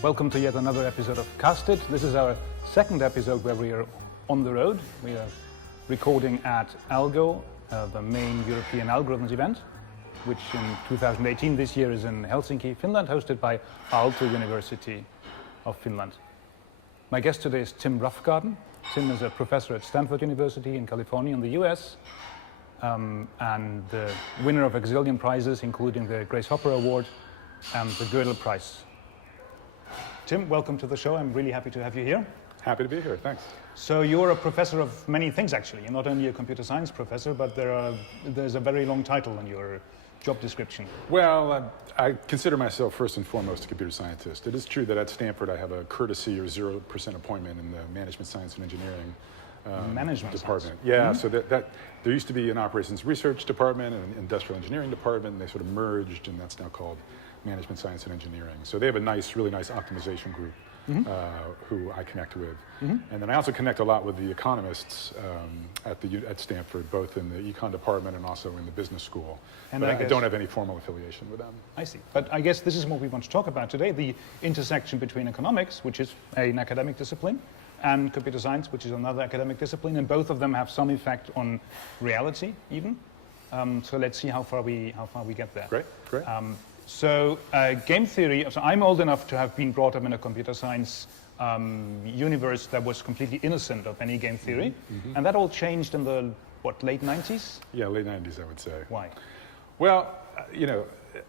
Welcome to yet another episode of Casted. This is our second episode where we are on the road. We are recording at ALGO, the main European algorithms event, which in 2018 this year is in Helsinki, Finland, hosted by Aalto University of Finland. My guest today is Tim Roughgarden. Tim is a professor at Stanford University in California in the US, and the winner of a gazillion prizes, including the Grace Hopper Award and the Gödel Prize. Tim, welcome to the show. I'm really happy to have you here. Happy to be here, thanks. So you're a professor of many things, actually. You're not only a computer science professor, but there's a very long title in your job description. Well, I consider myself first and foremost a computer scientist. It is true that at Stanford I have a courtesy or 0% appointment in the management science and engineering department. Science. Yeah, so that there used to be an operations research department and an industrial engineering department, and they sort of merged, and that's now called management science and engineering. So they have a really nice optimization group who I connect with. And then I also connect a lot with the economists at Stanford, both in the econ department and also in the business school. And I don't have any formal affiliation with them. I see. But I guess this is what we want to talk about today, the intersection between economics, which is an academic discipline, and computer science, which is another academic discipline, and both of them have some effect on reality, even. So let's see how far we get there. Great. So game theory, so I'm old enough to have been brought up in a computer science universe that was completely innocent of any game theory. And that all changed in the, late 90s? Yeah, late 90s, I would say. Why? Well,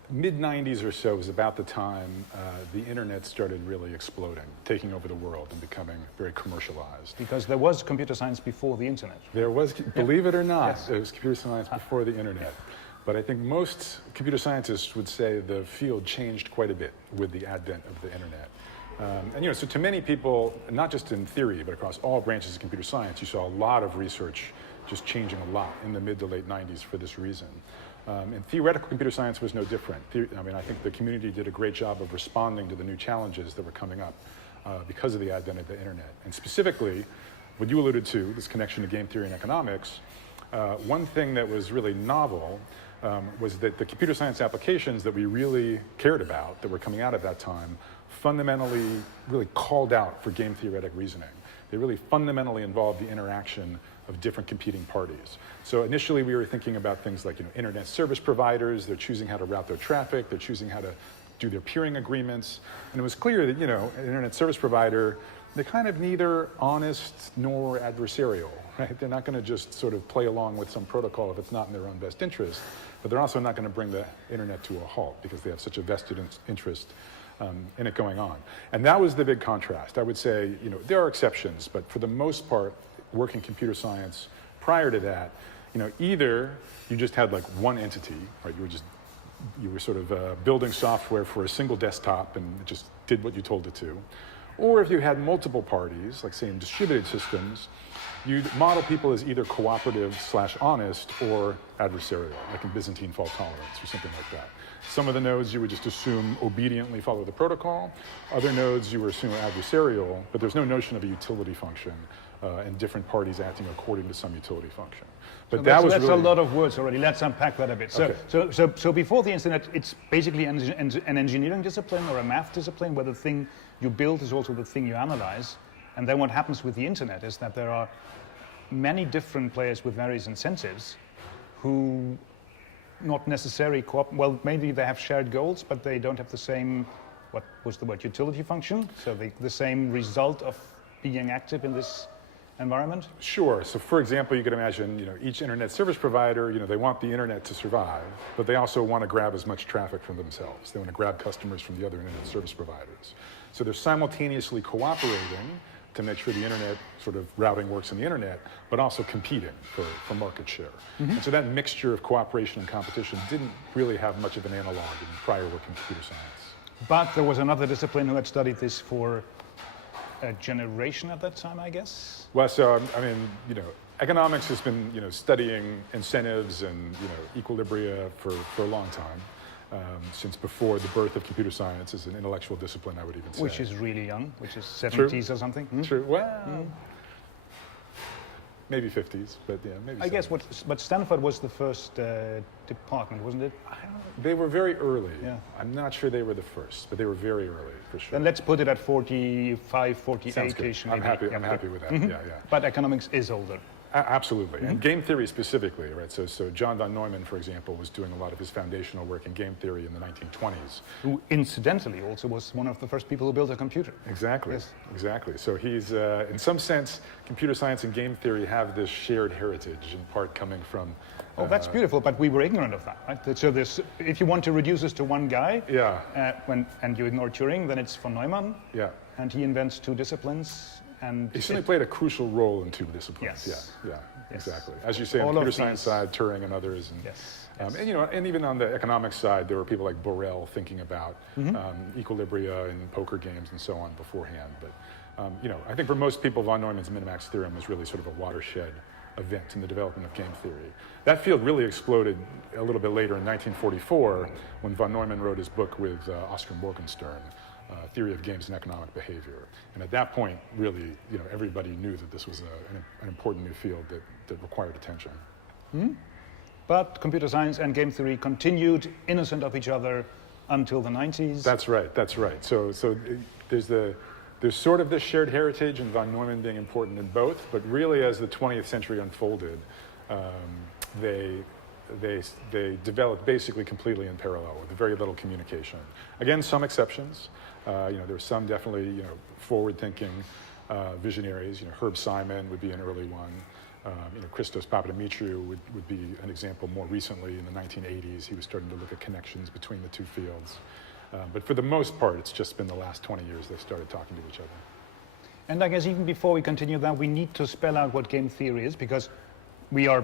mid-90s or so was about the time the internet started really exploding, taking over the world and becoming very commercialized. Because there was computer science before the internet. There was, believe it or not, Yes. there was computer science before the internet. But I think most computer scientists would say the field changed quite a bit with the advent of the internet. And so to many people, not just in theory, but across all branches of computer science, you saw a lot of research just changing a lot in the mid to late 90s for this reason. And theoretical computer science was no different. I think the community did a great job of responding to the new challenges that were coming up because of the advent of the internet. And specifically, what you alluded to, this connection to game theory and economics, one thing that was really novel was that the computer science applications that we really cared about, that were coming out at that time, fundamentally really called out for game-theoretic reasoning. They really fundamentally involved the interaction of different competing parties. So initially we were thinking about things like internet service providers, they're choosing how to route their traffic, they're choosing how to do their peering agreements, and it was clear that an internet service provider, they're kind of neither honest nor adversarial, right? They're not going to just sort of play along with some protocol if it's not in their own best interest, but they're also not going to bring the internet to a halt because they have such a vested interest in it going on. And that was the big contrast. I would say, there are exceptions, but for the most part, working computer science prior to that, either you just had like one entity, right? You were sort of building software for a single desktop and it just did what you told it to. Or if you had multiple parties, like say in distributed systems, you'd model people as either cooperative/honest or adversarial, like in Byzantine fault tolerance or something like that. Some of the nodes you would just assume obediently follow the protocol. Other nodes you would assume adversarial, but there's no notion of a utility function and different parties acting according to some utility function. But so that's really, a lot of words already. Let's unpack that a bit. So before the internet, it's basically an engineering discipline or a math discipline where the thing you build is also the thing you analyze. And then what happens with the internet is that there are many different players with various incentives who not necessarily maybe they have shared goals, but they don't have the same, what was the word, utility function? So the same result of being active in this environment? Sure. So for example, you could imagine, each internet service provider, they want the internet to survive, but they also want to grab as much traffic from themselves. They want to grab customers from the other internet service providers. So they're simultaneously cooperating to make sure the internet sort of routing works in the internet, but also competing for market share. And so that mixture of cooperation and competition didn't really have much of an analog in prior working computer science. But there was another discipline who had studied this for a generation at that time, I guess? Well, so, economics has been, studying incentives and, equilibria for a long time. Since before the birth of computer science as an intellectual discipline, I would even say. Which is really young, which is 70s or something. True. Well, maybe 50s, but yeah, maybe. I guess 70s. but Stanford was the first department, wasn't it? They were very early. Yeah. I'm not sure they were the first, but they were very early for sure. Then let's put it at 45, Sounds good. 48-ish. I'm happy. Yeah. I'm happy with that. Yeah, yeah. But economics is older. Absolutely, and game theory specifically, right? So John von Neumann, for example, was doing a lot of his foundational work in game theory in the 1920s. Who incidentally also was one of the first people who built a computer. Exactly, Yes. exactly. So he's, in some sense, computer science and game theory have this shared heritage, in part coming from. Oh, that's beautiful, but we were ignorant of that, right? So this, if you want to reduce this to one guy, Yeah. And you ignore Turing, then it's von Neumann, Yeah. and he invents two disciplines. And He certainly played a crucial role in two disciplines. Yes. Yeah, yeah, Yes. exactly. As you say, on All the of computer science these- side, Turing and others, and Yes, and you know, and even on the economics side, there were people like Borel thinking about equilibria in poker games and so on beforehand. But you know, I think for most people, von Neumann's minimax theorem was really sort of a watershed event in the development of game theory. That field really exploded a little bit later in 1944 when von Neumann wrote his book with Oscar Morgenstern, Theory of Games and Economic Behavior. And at that point, really, you know, everybody knew that this was an important new field that required attention. But computer science and game theory continued innocent of each other until the 90s. That's right. That's right. So there's sort of this shared heritage and von Neumann being important in both, but really as the 20th century unfolded, they developed basically completely in parallel with very little communication. Again, some exceptions. You know, there were some definitely, you know, forward-thinking visionaries. You know, Herb Simon would be an early one. You know, Christos Papadimitriou would be an example more recently in the 1980s. He was starting to look at connections between the two fields. But for the most part, it's just been the last 20 years they started talking to each other. And I guess even before we continue that, we need to spell out what game theory is, because we are,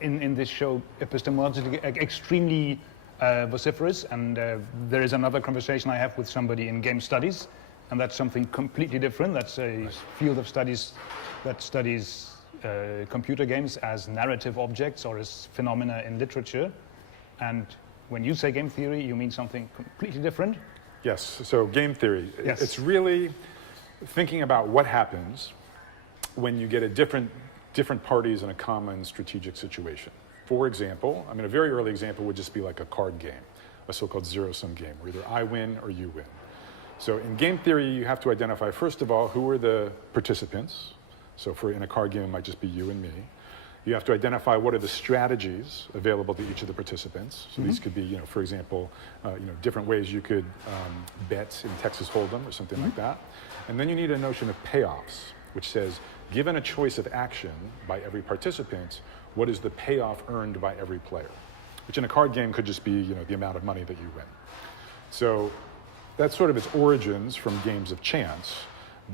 in this show, epistemologically extremely vociferous, and there is another conversation I have with somebody in game studies, and that's something completely different. That's a field of studies that studies computer games as narrative objects or as phenomena in literature. And when you say game theory, you mean something completely different? Yes, so game theory, Yes. It's really thinking about what happens when you get different parties in a common strategic situation. For example, I mean, a very early example would just be like a card game, a so-called zero-sum game, where either I win or you win. So in game theory, you have to identify, first of all, who are the participants. So in a card game, it might just be you and me. You have to identify what are the strategies available to each of the participants. So these could be, you know, for example, you know, different ways you could bet in Texas Hold'em or something like that. And then you need a notion of payoffs, which says, given a choice of action by every participant, what is the payoff earned by every player? Which in a card game could just be, you know, the amount of money that you win. So that's sort of its origins from games of chance.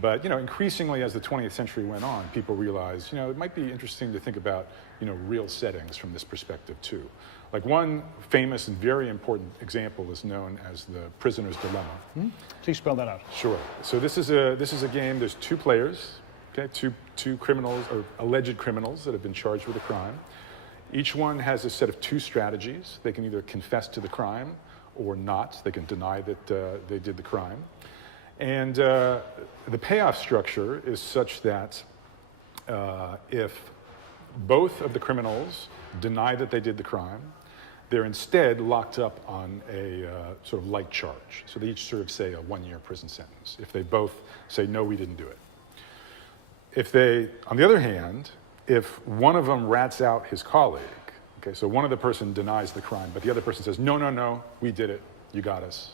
But, you know, increasingly as the 20th century went on, people realized, you know, it might be interesting to think about, you know, real settings from this perspective too. Like one famous and very important example is known as the prisoner's dilemma. Please spell that out. Sure. So this is a game. There's two players, okay, two criminals or alleged criminals that have been charged with a crime. Each one has a set of two strategies. They can either confess to the crime or not. They can deny that they did the crime. And the payoff structure is such that if both of the criminals deny that they did the crime, they're instead locked up on a sort of light charge. So they each sort of say a 1-year prison sentence if they both say, no, we didn't do it. If they, on the other hand, if one of them rats out his colleague, okay, so one of the person denies the crime, but the other person says, no, no, no, we did it, you got us.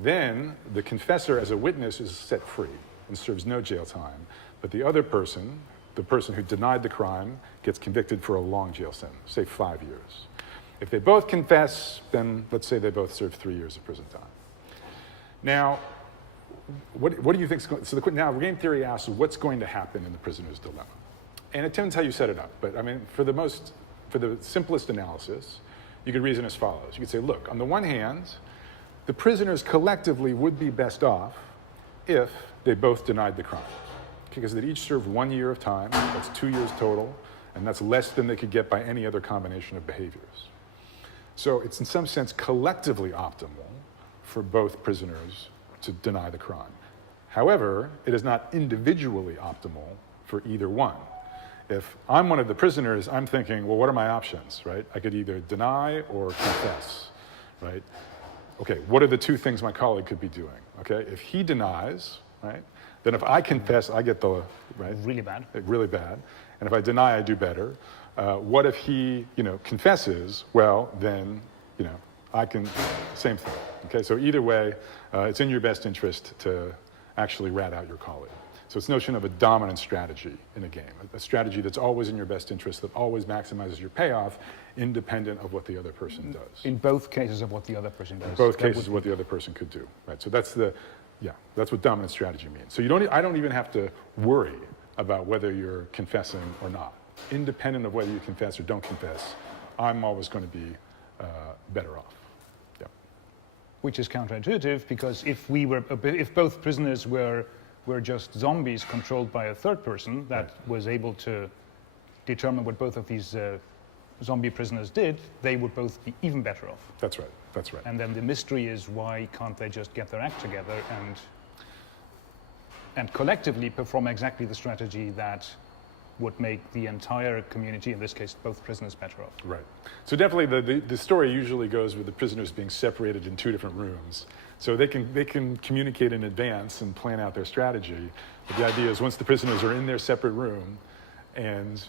Then the confessor as a witness is set free and serves no jail time. But the other person, the person who denied the crime, gets convicted for a long jail sentence, say 5 years. If they both confess, then let's say they both serve 3 years of prison time. Now, what do you think? So now game theory asks, what's going to happen in the prisoner's dilemma? And it depends how you set it up. But I mean, for the simplest analysis, you could reason as follows. You could say, look, on the one hand, the prisoners collectively would be best off if they both denied the crime, because they'd each serve 1 year of time. That's 2 years total, and that's less than they could get by any other combination of behaviors. So it's in some sense collectively optimal for both prisoners to deny the crime. However, it is not individually optimal for either one. If I'm one of the prisoners, I'm thinking, well, what are my options, right? I could either deny or confess, right? Okay, what are the two things my colleague could be doing? Okay, if he denies, right, then if I confess, I get the, right? Really bad. Really bad. And if I deny, I do better. What if he, confesses? Well, then, I can, same thing. Okay, so either way, it's in your best interest to actually rat out your colleague. So it's notion of a dominant strategy in a game, a strategy that's always in your best interest, that always maximizes your payoff, independent of what the other person does. In both cases of what the other person does. In both cases of what the other person could do, right? So that's that's what dominant strategy means. So I don't even have to worry about whether you're confessing or not. Independent of whether you confess or don't confess, I'm always going to be better off. Yeah. Which is counterintuitive, because if both prisoners were just zombies controlled by a third person that was able to determine what both of these zombie prisoners did, they would both be even better off. That's right. That's right. And then the mystery is, why can't they just get their act together and collectively perform exactly the strategy that would make the entire community, in this case both prisoners, better off? Right. So definitely the story usually goes with the prisoners being separated in two different rooms. So they can communicate in advance and plan out their strategy. But the idea is, once the prisoners are in their separate room and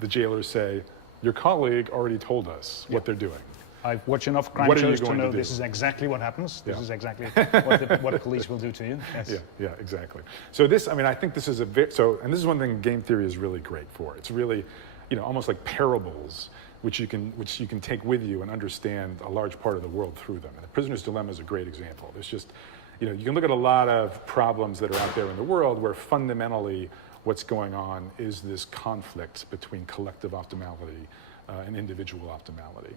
the jailers say, your colleague already told us what they're doing. I've watched enough crime shows to know this is exactly what happens. This is exactly what the police will do to you. Yes. Yeah, exactly. So I think this is and this is one thing game theory is really great for. It's really, almost like parables, which you can take with you and understand a large part of the world through them. And the prisoner's dilemma is a great example. There's just, you can look at a lot of problems that are out there in the world where fundamentally what's going on is this conflict between collective optimality and individual optimality.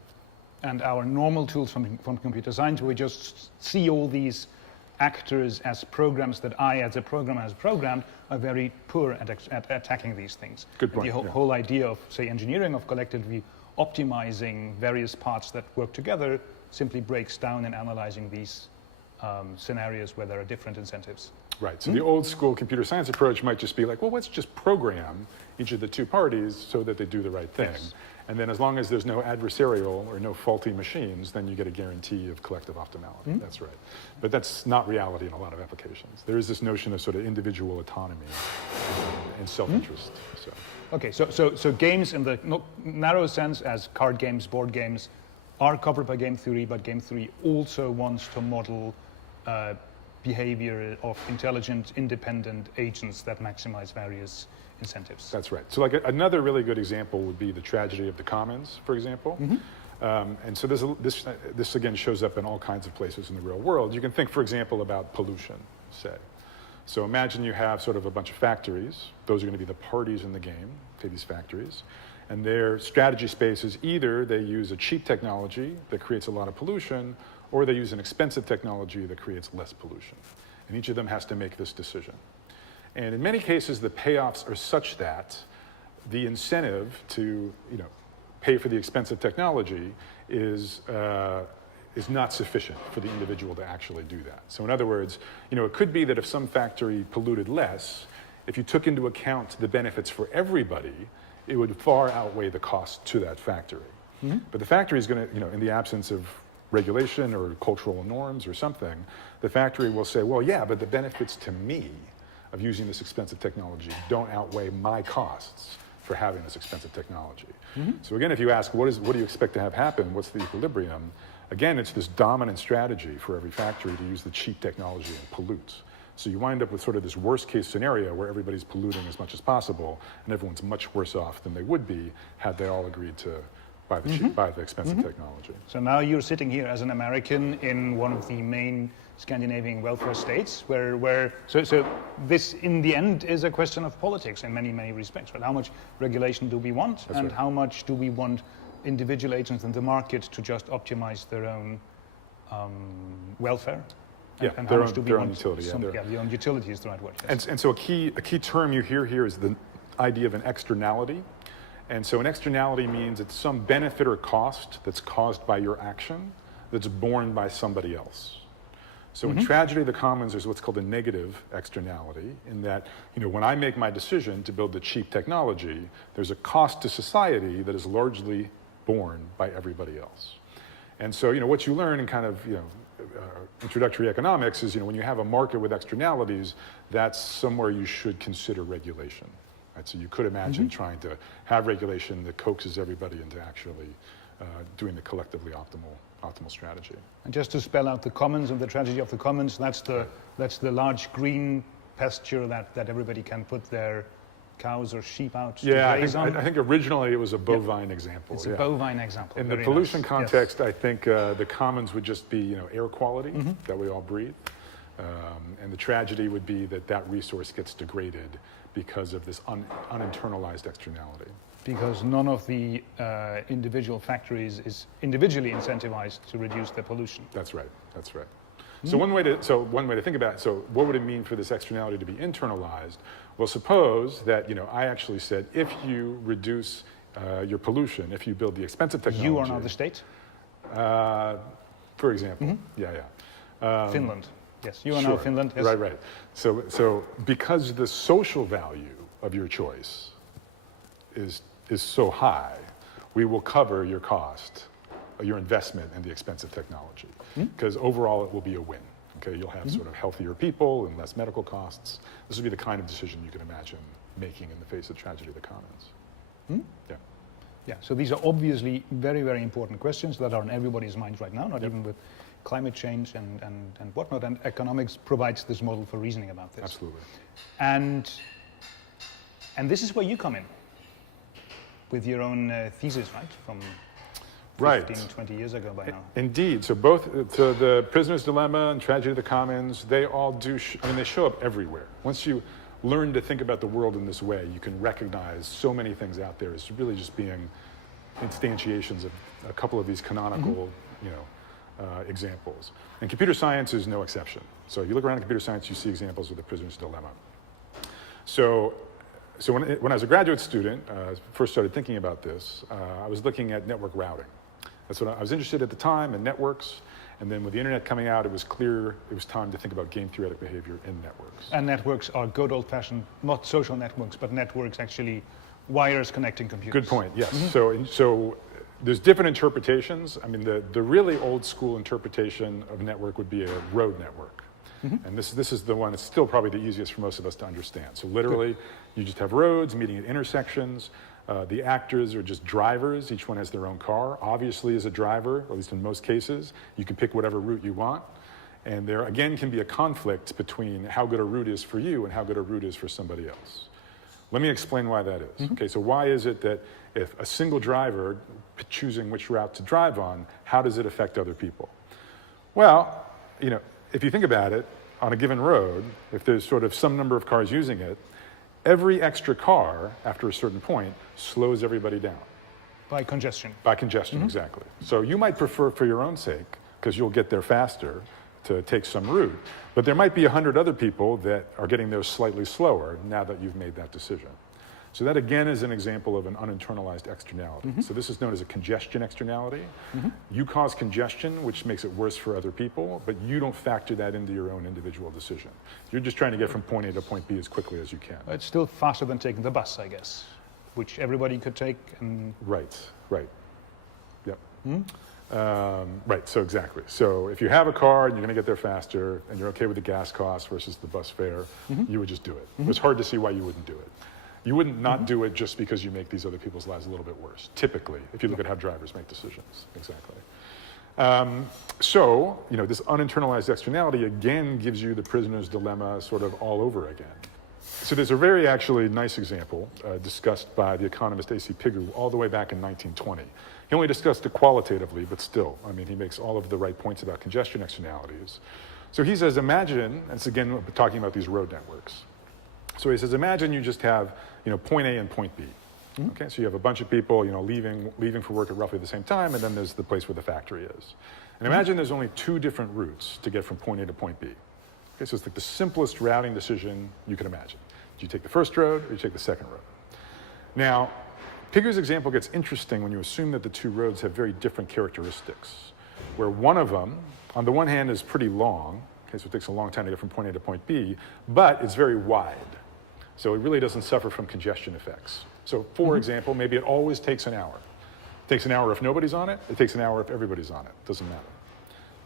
And our normal tools from computer science, we just see all these actors as programs that I, as a programmer, has programmed, are very poor at attacking these things. Good point. The whole idea of, say, engineering, of collectively optimizing various parts that work together, simply breaks down in analyzing these scenarios where there are different incentives. Right. So the old school computer science approach might just be like, well, let's just program each of the two parties so that they do the right thing. Yes. And then as long as there's no adversarial or no faulty machines, then you get a guarantee of collective optimality. That's right. But that's not reality in a lot of applications. There is this notion of sort of individual autonomy and self-interest. So. Okay, so games in the narrow sense, as card games, board games, are covered by game theory, but game theory also wants to model behavior of intelligent, independent agents that maximize various incentives. That's right. So like another really good example would be the tragedy of the commons, for example. And so this again shows up in all kinds of places in the real world. You can think, for example, about pollution, say. So imagine you have sort of a bunch of factories. Those are going to be the parties in the game, say these factories. And their strategy space is either they use a cheap technology that creates a lot of pollution, or they use an expensive technology that creates less pollution. And each of them has to make this decision. And in many cases, the payoffs are such that the incentive to pay for the expensive technology is not sufficient for the individual to actually do that. So in other words, it could be that if some factory polluted less, if you took into account the benefits for everybody, it would far outweigh the cost to that factory. But the factory is going to, in the absence of regulation or cultural norms or something, the factory will say, well, yeah, but the benefits to me of using this expensive technology don't outweigh my costs for having this expensive technology. So again, if you ask, what do you expect to have happen? What's the equilibrium? Again, it's this dominant strategy for every factory to use the cheap technology and pollute. So you wind up with sort of this worst case scenario where everybody's polluting as much as possible and everyone's much worse off than they would be had they all agreed to buy the expensive technology. So now you're sitting here as an American in one of the main Scandinavian welfare states, so this in the end is a question of politics in many, many respects. Right? How much regulation do we want, and how much do we want individual agents in the market to just optimize their own welfare? And their own utility. The own utility is the right word. Yes. And so a key term you hear here is the idea of an externality. And so an externality means it's some benefit or cost that's caused by your action that's borne by somebody else. So in tragedy of the commons, there's what's called a negative externality, in that, when I make my decision to build the cheap technology, there's a cost to society that is largely borne by everybody else. And so, what you learn in kind of, introductory economics is, when you have a market with externalities, that's somewhere you should consider regulation. Right? So you could imagine trying to have regulation that coaxes everybody into actually doing the collectively optimal strategy. And just to spell out the commons and the tragedy of the commons, that's the large green pasture that everybody can put their cows or sheep out to graze on. I think originally it was a bovine example. It's a bovine example. In the pollution context, I think the commons would just be air quality that we all breathe. And the tragedy would be that resource gets degraded because of this uninternalized externality. Because none of the individual factories is individually incentivized to reduce their pollution. That's right. That's right. So one way to think about it, so what would it mean for this externality to be internalized? Well, suppose that I actually said, if you reduce your pollution, if you build the expensive technology. You are now the state? For example, Finland. Yes, you are now Finland. Yes. Right. So because the social value of your choice is so high, we will cover your cost, your investment in the expensive technology, because overall it will be a win. Okay, you'll have sort of healthier people and less medical costs. This would be the kind of decision you can imagine making in the face of tragedy of the commons. Yeah. So these are obviously very, very important questions that are on everybody's minds right now, not even with climate change and whatnot. And economics provides this model for reasoning about this. Absolutely. And this is where you come in with your own thesis, right? From 15, 20 years ago by now. Indeed. So the Prisoner's Dilemma and Tragedy of the Commons, they all do, they show up everywhere. Once you learn to think about the world in this way, you can recognize so many things out there as really just being instantiations of a couple of these canonical, examples. And computer science is no exception. So you look around at computer science, you see examples of the Prisoner's Dilemma. So when I was a graduate student, first started thinking about this, I was looking at network routing. That's what I was interested at the time in networks, and then with the internet coming out, it was clear it was time to think about game-theoretic behavior in networks. And networks are good old-fashioned, not social networks, but networks actually wires connecting computers. Good point, yes. So there's different interpretations. The really old school interpretation of a network would be a road network. And this is the one that's still probably the easiest for most of us to understand. So literally, you just have roads meeting at intersections. The actors are just drivers. Each one has their own car. Obviously, as a driver, at least in most cases, you can pick whatever route you want. And there, again, can be a conflict between how good a route is for you and how good a route is for somebody else. Let me explain why that is. Okay, so why is it that if a single driver choosing which route to drive on, how does it affect other people? Well, if you think about it, on a given road, if there's sort of some number of cars using it, every extra car, after a certain point, slows everybody down. By congestion. By congestion, exactly. So you might prefer, for your own sake, because you'll get there faster, to take some route, but there might be 100 other people that are getting there slightly slower now that you've made that decision. So that, again, is an example of an uninternalized externality. So this is known as a congestion externality. You cause congestion, which makes it worse for other people, but you don't factor that into your own individual decision. You're just trying to get from point A to point B as quickly as you can. It's still faster than taking the bus, I guess, which everybody could take. And Right. Yep. Right, so exactly. So if you have a car and you're going to get there faster and you're okay with the gas cost versus the bus fare, you would just do it. It's hard to see why you wouldn't do it. You wouldn't not do it just because you make these other people's lives a little bit worse, typically, if you look at how drivers make decisions. Exactly. So, this uninternalized externality, again, gives you the prisoner's dilemma sort of all over again. So there's a very actually nice example discussed by the economist A.C. Pigou all the way back in 1920. He only discussed it qualitatively, but still, he makes all of the right points about congestion externalities. So he says, imagine, and it's again talking about these road networks. So he says, imagine you just have, point A and point B. Okay, so you have a bunch of people, leaving for work at roughly the same time, and then there's the place where the factory is. And imagine there's only 2 different routes to get from point A to point B. Okay, so it's like the simplest routing decision you can imagine. Do you take the first road or you take the second road? Now, Pigou's example gets interesting when you assume that the 2 roads have very different characteristics, where one of them, on the one hand, is pretty long, Okay, so it takes a long time to get from point A to point B, but it's very wide. So it really doesn't suffer from congestion effects. So for example, maybe it always takes an hour. It takes an hour if nobody's on it. It takes an hour if everybody's on it. Doesn't matter.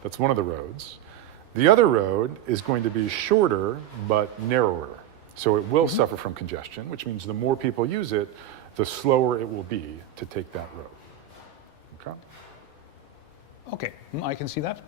That's one of the roads. The other road is going to be shorter, but narrower. So it will suffer from congestion, which means the more people use it, the slower it will be to take that road. Okay? Okay, I can see that.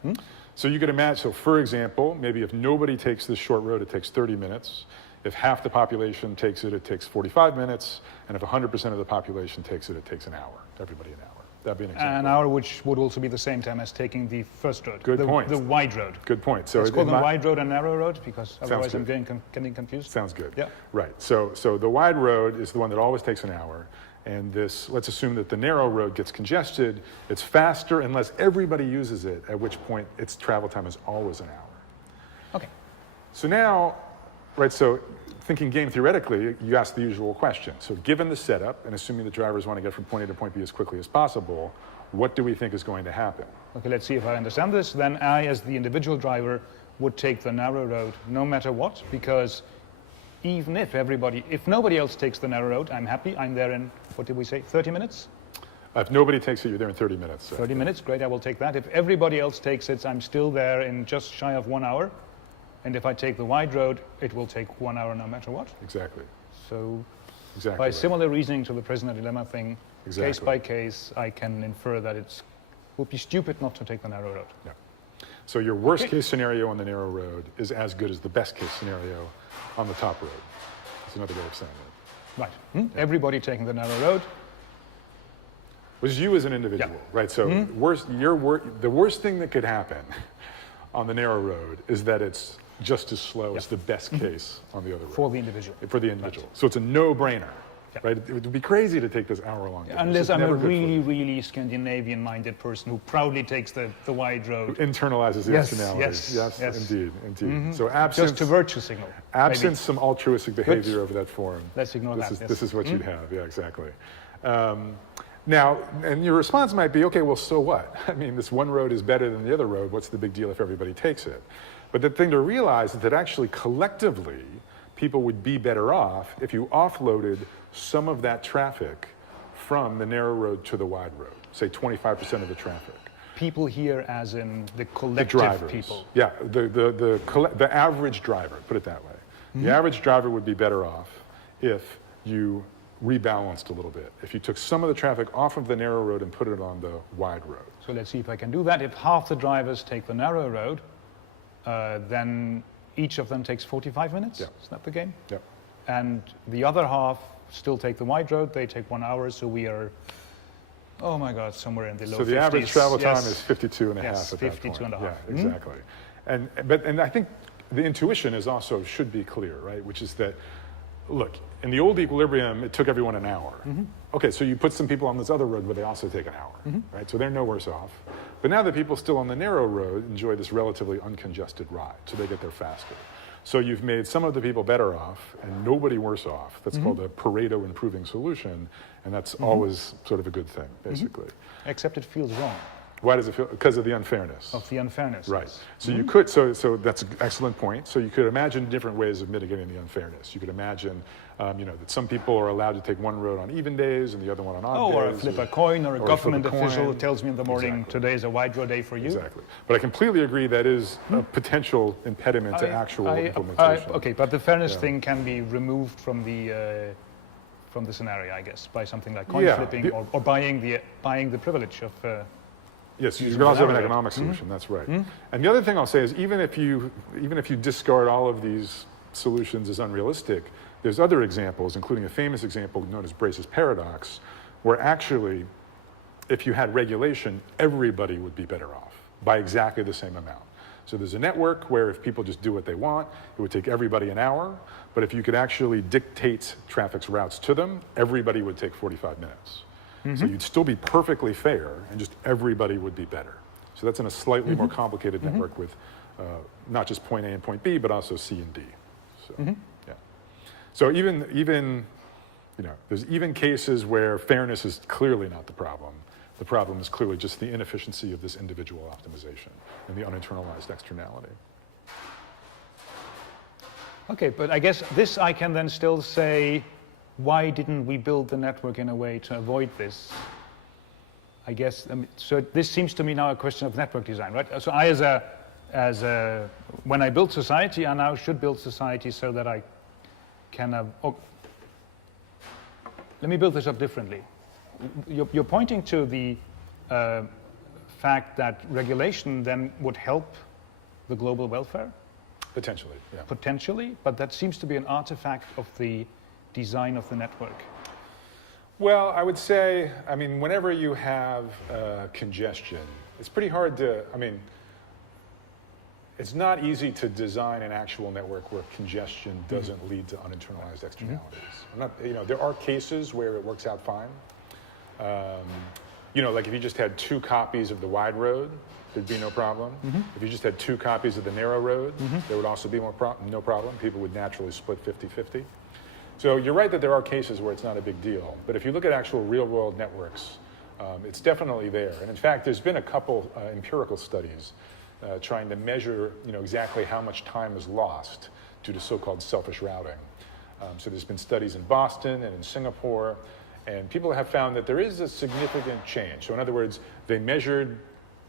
So you could imagine, so for example, maybe if nobody takes this short road, it takes 30 minutes. If half the population takes it, it takes 45 minutes. And if 100% of the population takes it, it takes an hour. Everybody an hour. That'd be an example. An hour, which would also be the same time as taking the first road. Good point. The wide road. Good point. So Let's call them wide road and narrow road, because otherwise I'm good. getting confused. Sounds good. Yeah. Right. So the wide road is the one that always takes an hour. And this, let's assume that the narrow road gets congested. It's faster unless everybody uses it, at which point its travel time is always an hour. Okay. So now, right, so thinking game theoretically, you ask the usual question. So given the setup, and assuming the drivers want to get from point A to point B as quickly as possible, what do we think is going to happen? Okay, let's see if I understand this. Then I, as the individual driver, would take the narrow road no matter what, because even if nobody else takes the narrow road, I'm happy. I'm there in, what did we say, 30 minutes? If nobody takes it, you're there in 30 minutes. So. 30 minutes, great, I will take that. If everybody else takes it, I'm still there in just shy of 1 hour. And if I take the wide road, it will take 1 hour no matter what. Exactly. So Exactly. by right. similar reasoning to the prisoner dilemma thing, Exactly. case by case, I can infer that it would be stupid not to take the narrow road. Yeah. So your worst case scenario on the narrow road is as good as the best case scenario on the top road. That's another way of saying it. Right. Everybody taking the narrow road. Was you as an individual, right? So the worst thing that could happen on the narrow road is that it's just as slow as the best case on the other road. For the individual. For the individual. Right. So it's a no-brainer, right? It would be crazy to take this hour-long distance. Unless I'm a really, really Scandinavian-minded person who proudly takes the wide road. Who internalizes the externality. Yes. Indeed. So absence, Just to virtue signal. absence some altruistic behavior over that form. Let's ignore that. This is what you'd have. Yeah, exactly. Now, and your response might be, okay, well, so what? I mean, this one road is better than the other road. What's the big deal if everybody takes it? But the thing to realize is that actually collectively, people would be better off if you offloaded some of that traffic from the narrow road to the wide road, say 25% of the traffic. People here as in the collective The drivers. people. Yeah, the average driver, put it that way. The average driver would be better off if you rebalanced a little bit. If you took some of the traffic off of the narrow road and put it on the wide road. So let's see if I can do that. If half the drivers take the narrow road, then each of them takes 45 minutes. Yeah. Is that the game? Yep. And the other half still take the wide road. They take 1 hour, so we are, oh my God, somewhere in the low 50s. So the average travel time is 52 and a half Yes, at that 52 point. and a half. Yeah, exactly. And I think the intuition is also should be clear, right? Which is that, look, in the old equilibrium, it took everyone an hour. Okay, so you put some people on this other road where they also take an hour, right? So they're no worse off. But now the people still on the narrow road enjoy this relatively uncongested ride, so they get there faster. So you've made some of the people better off and nobody worse off. That's called a Pareto improving solution, and that's always sort of a good thing, basically. Except it feels wrong. Why does it feel? Because of the unfairness. Of the unfairness. Right. Yes. So you could, so that's an excellent point. So you could imagine different ways of mitigating the unfairness. You could imagine, that some people are allowed to take one road on even days and the other one on odd days. Or flip a coin, or a government flip a official coin. tells me in the morning, today is a wide road day for you. Exactly. But I completely agree that is a potential impediment to actual implementation. Okay, but the fairness thing can be removed from the scenario, I guess, by something like coin flipping or buying the privilege of. Yes, you can also have an economic solution. That's right. And the other thing I'll say is, even if you discard all of these solutions as unrealistic, there's other examples, including a famous example known as Brace's paradox, where actually, if you had regulation, everybody would be better off by exactly the same amount. So there's a network where if people just do what they want, it would take everybody an hour. But if you could actually dictate traffic's routes to them, everybody would take 45 minutes. So you'd still be perfectly fair, and just everybody would be better. So that's in a slightly more complicated network with not just point A and point B, but also C and D. So, yeah. So even there's even cases where fairness is clearly not the problem. The problem is clearly just the inefficiency of this individual optimization and the uninternalized externality. Okay, but I guess this I can then still say, why didn't we build the network in a way to avoid this? I guess, so this seems to me now a question of network design, right? So I, when I build society, I now should build society so that I can have, let me build this up differently. You're pointing to the fact that regulation then would help the global welfare? Potentially, yeah. Potentially, but that seems to be an artifact of the design of the network. Well, I would say, I mean, whenever you have congestion, it's pretty hard to, I mean, it's not easy to design an actual network where congestion doesn't lead to uninternalized externalities. You know, there are cases where it works out fine. You know, like if you just had 2 copies of the wide road, there'd be no problem. If you just had 2 copies of the narrow road, there would also be no problem. People would naturally split 50-50. So you're right that there are cases where it's not a big deal. But if you look at actual real-world networks, it's definitely there. And in fact, there's been a couple empirical studies trying to measure, you know, exactly how much time is lost due to so-called selfish routing. So there's been studies in Boston and in Singapore, and people have found that there is a significant change. So in other words, they measured,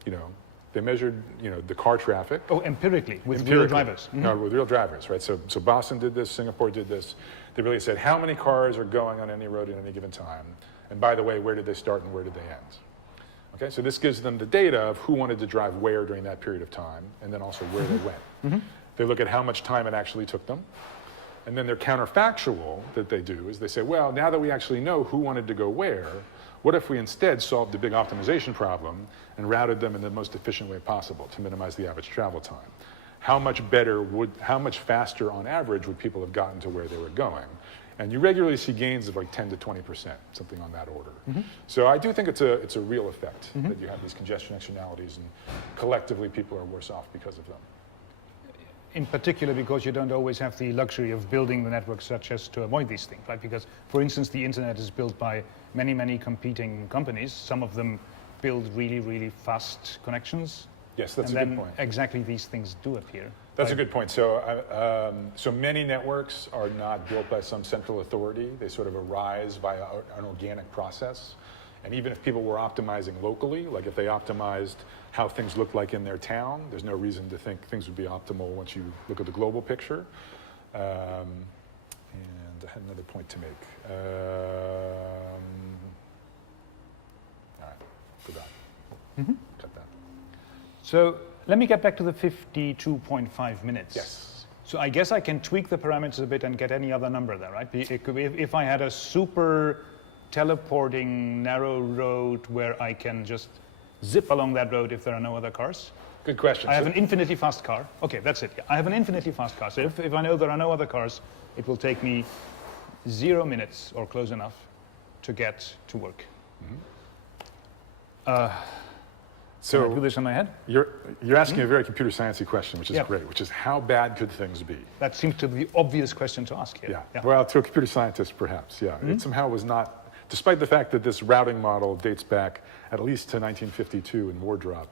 you know, the car traffic. Oh, empirically, with real drivers. No, with real drivers, right? So Boston did this, Singapore did this. They really said how many cars are going on any road at any given time. And by the way, where did they start and where did they end? Okay, so this gives them the data of who wanted to drive where during that period of time, and then also where they went. They look at how much time it actually took them. And then their counterfactual that they do is they say, well, now that we actually know who wanted to go where, what if we instead solved the big optimization problem and routed them in the most efficient way possible to minimize the average travel time? How much faster on average would people have gotten to where they were going? And you regularly see gains of like 10 to 20%, something on that order. So I do think it's a real effect that you have these congestion externalities, and collectively people are worse off because of them. In particular, because you don't always have the luxury of building the network such as to avoid these things, right? Because, for instance, the internet is built by many, many competing companies. Some of them build really, really fast connections. Yes, that's and a then good point. Exactly these things do appear. That's a good point. So, so many networks are not built by some central authority. They sort of arise via an organic process. And even if people were optimizing locally, like if they optimized how things looked like in their town, there's no reason to think things would be optimal once you look at the global picture. And I had another point to make. All right, forgot. Cut that. So let me get back to the 52.5 minutes. Yes. So I guess I can tweak the parameters a bit and get any other number there, right? It could be if I had a super teleporting narrow road where I can just zip along that road if there are no other cars. Good question. I have an infinitely fast car. Okay, that's it. Yeah. I have an infinitely fast car. So if I know there are no other cars, it will take me 0 minutes or close enough to get to work. So can I do this in my head? You're asking a very computer sciencey question, which is great, which is how bad could things be? That seems to be the obvious question to ask here. Yeah. Well, to a computer scientist, perhaps, yeah. It somehow was not, despite the fact that this routing model dates back at least to 1952 in Wardrop,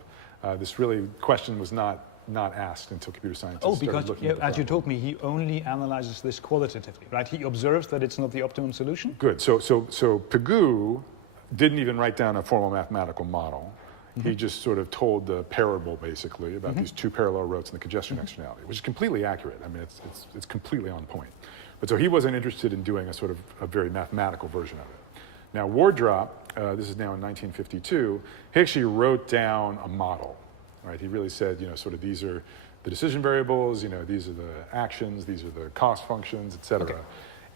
this really question was not asked until computer scientists started looking at the problem. As you told me, he only analyzes this qualitatively, right? He observes that it's not the optimum solution? Good. So Pigou didn't even write down a formal mathematical model. He just sort of told the parable, basically, about these 2 parallel roads and the congestion externality, which is completely accurate. I mean, it's completely on point. But so he wasn't interested in doing a sort of a very mathematical version of it. Now, Wardrop, this is now in 1952, he actually wrote down a model, right? He really said, you know, sort of these are the decision variables, you know, these are the actions, these are the cost functions, et cetera. Okay.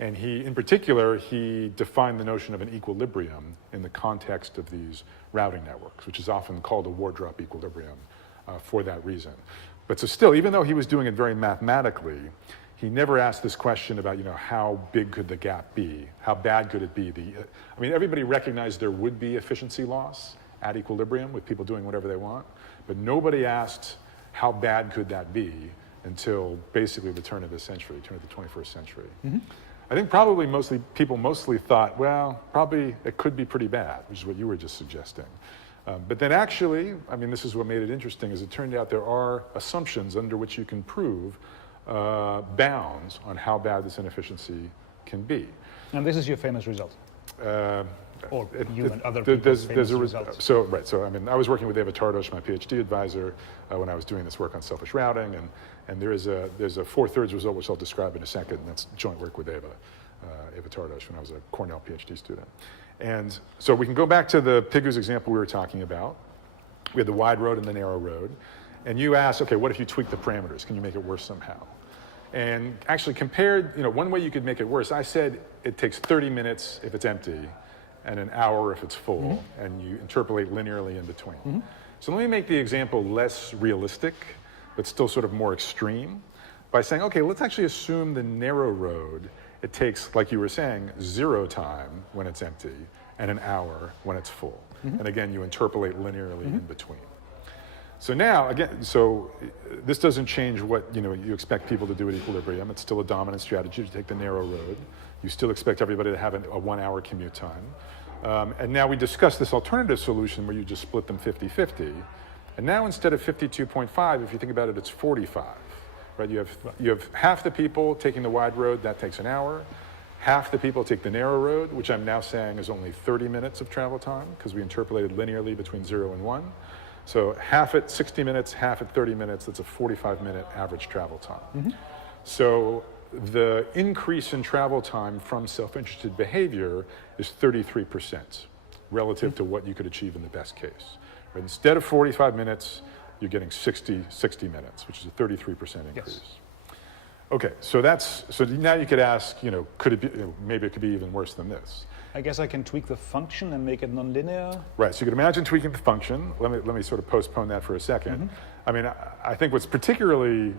And he, in particular, he defined the notion of an equilibrium in the context of these routing networks, which is often called a Wardrop equilibrium for that reason. But so still, even though he was doing it very mathematically, he never asked this question about, you know, how big could the gap be? How bad could it be? I mean, everybody recognized there would be efficiency loss at equilibrium with people doing whatever they want, but nobody asked how bad could that be until basically the turn of the century, turn of the 21st century. I think probably people mostly thought, well, probably it could be pretty bad, which is what you were just suggesting. But then actually, I mean, this is what made it interesting, is it turned out there are assumptions under which you can prove bounds on how bad this inefficiency can be. And this is your famous result. Or you and other there's people's famous a results. Mm-hmm. I mean, I was working with Eva Tardos, my PhD advisor, when I was doing this work on selfish routing, and there's a 4/3 result, which I'll describe in a second, and that's joint work with Eva Tardos, when I was a Cornell PhD student. And so we can go back to the Piggoose example we were talking about. We had the wide road and the narrow road, and you asked, okay, what if you tweak the parameters? Can you make it worse somehow? And actually compared, one way you could make it worse, I said it takes 30 minutes if it's empty, and an hour if it's full, and you interpolate linearly in between. So let me make the example less realistic, but still sort of more extreme, by saying, okay, let's actually assume the narrow road, it takes, like you were saying, 0 time when it's empty, and an hour when it's full. And again, you interpolate linearly in between. So now, again, this doesn't change what you expect people to do at equilibrium. It's still a dominant strategy to take the narrow road. You still expect everybody to have a 1-hour commute time. And now we discussed this alternative solution where you just split them 50-50. And now instead of 52.5, if you think about it, it's 45. Right? You have half the people taking the wide road, that takes an hour. Half the people take the narrow road, which I'm now saying is only 30 minutes of travel time, because we interpolated linearly between 0 and 1. So half at 60 minutes, half at 30 minutes, that's a 45-minute average travel time. So the increase in travel time from self-interested behavior is 33% relative to what you could achieve in the best case. Right? Instead of 45 minutes, you're getting 60 minutes, which is a 33% increase. Yes. Okay, so now you could ask, could it be, maybe it could be even worse than this. I guess I can tweak the function and make it nonlinear. Right, so you could imagine tweaking the function. Let me sort of postpone that for a second. I mean, I think what's particularly,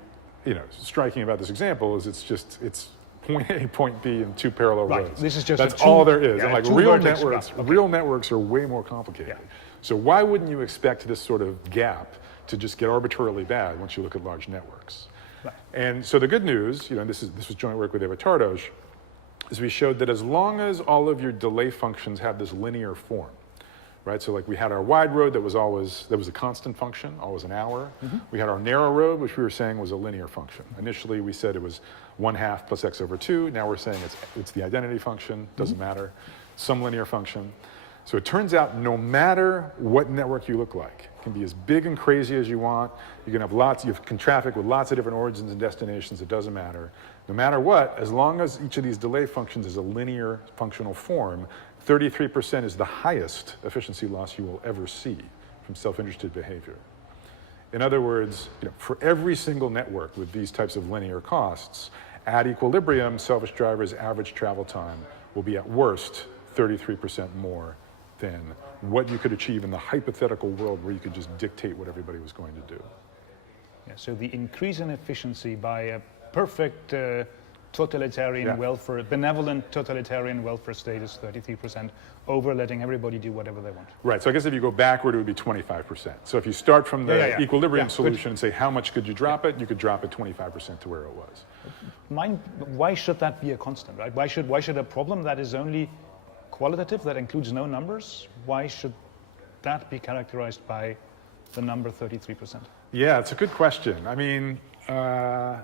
striking about this example is it's point A, point B, and 2 parallel roads. This is just that's all there is. Yeah, and like real networks are way more complicated. Yeah. So why wouldn't you expect this sort of gap to just get arbitrarily bad once you look at large networks? Right. And so the good news, this was joint work with Eva Tardos, is we showed that as long as all of your delay functions have this linear form, right? So like we had our wide road that was a constant function, always an hour. We had our narrow road, which we were saying was a linear function. Initially we said it was 1/2 plus x over 2. Now we're saying it's the identity function, doesn't matter, some linear function. So it turns out no matter what network you look like, it can be as big and crazy as you want. You can traffic with lots of different origins and destinations, it doesn't matter. No matter what, as long as each of these delay functions is a linear functional form, 33% is the highest efficiency loss you will ever see from self-interested behavior. In other words, for every single network with these types of linear costs, at equilibrium, selfish drivers' average travel time will be at worst 33% more than what you could achieve in the hypothetical world where you could just dictate what everybody was going to do. Yeah, so the increase in efficiency by a perfect totalitarian welfare, benevolent totalitarian welfare state is 33%, over letting everybody do whatever they want. Right, so I guess if you go backward, it would be 25%. So if you start from the equilibrium solution and say, how much could you drop it? You could drop it 25% to where it was. Why should that be a constant, right? Why should a problem that is only qualitative, that includes no numbers, why should that be characterized by the number 33%? Yeah, it's a good question. I mean, so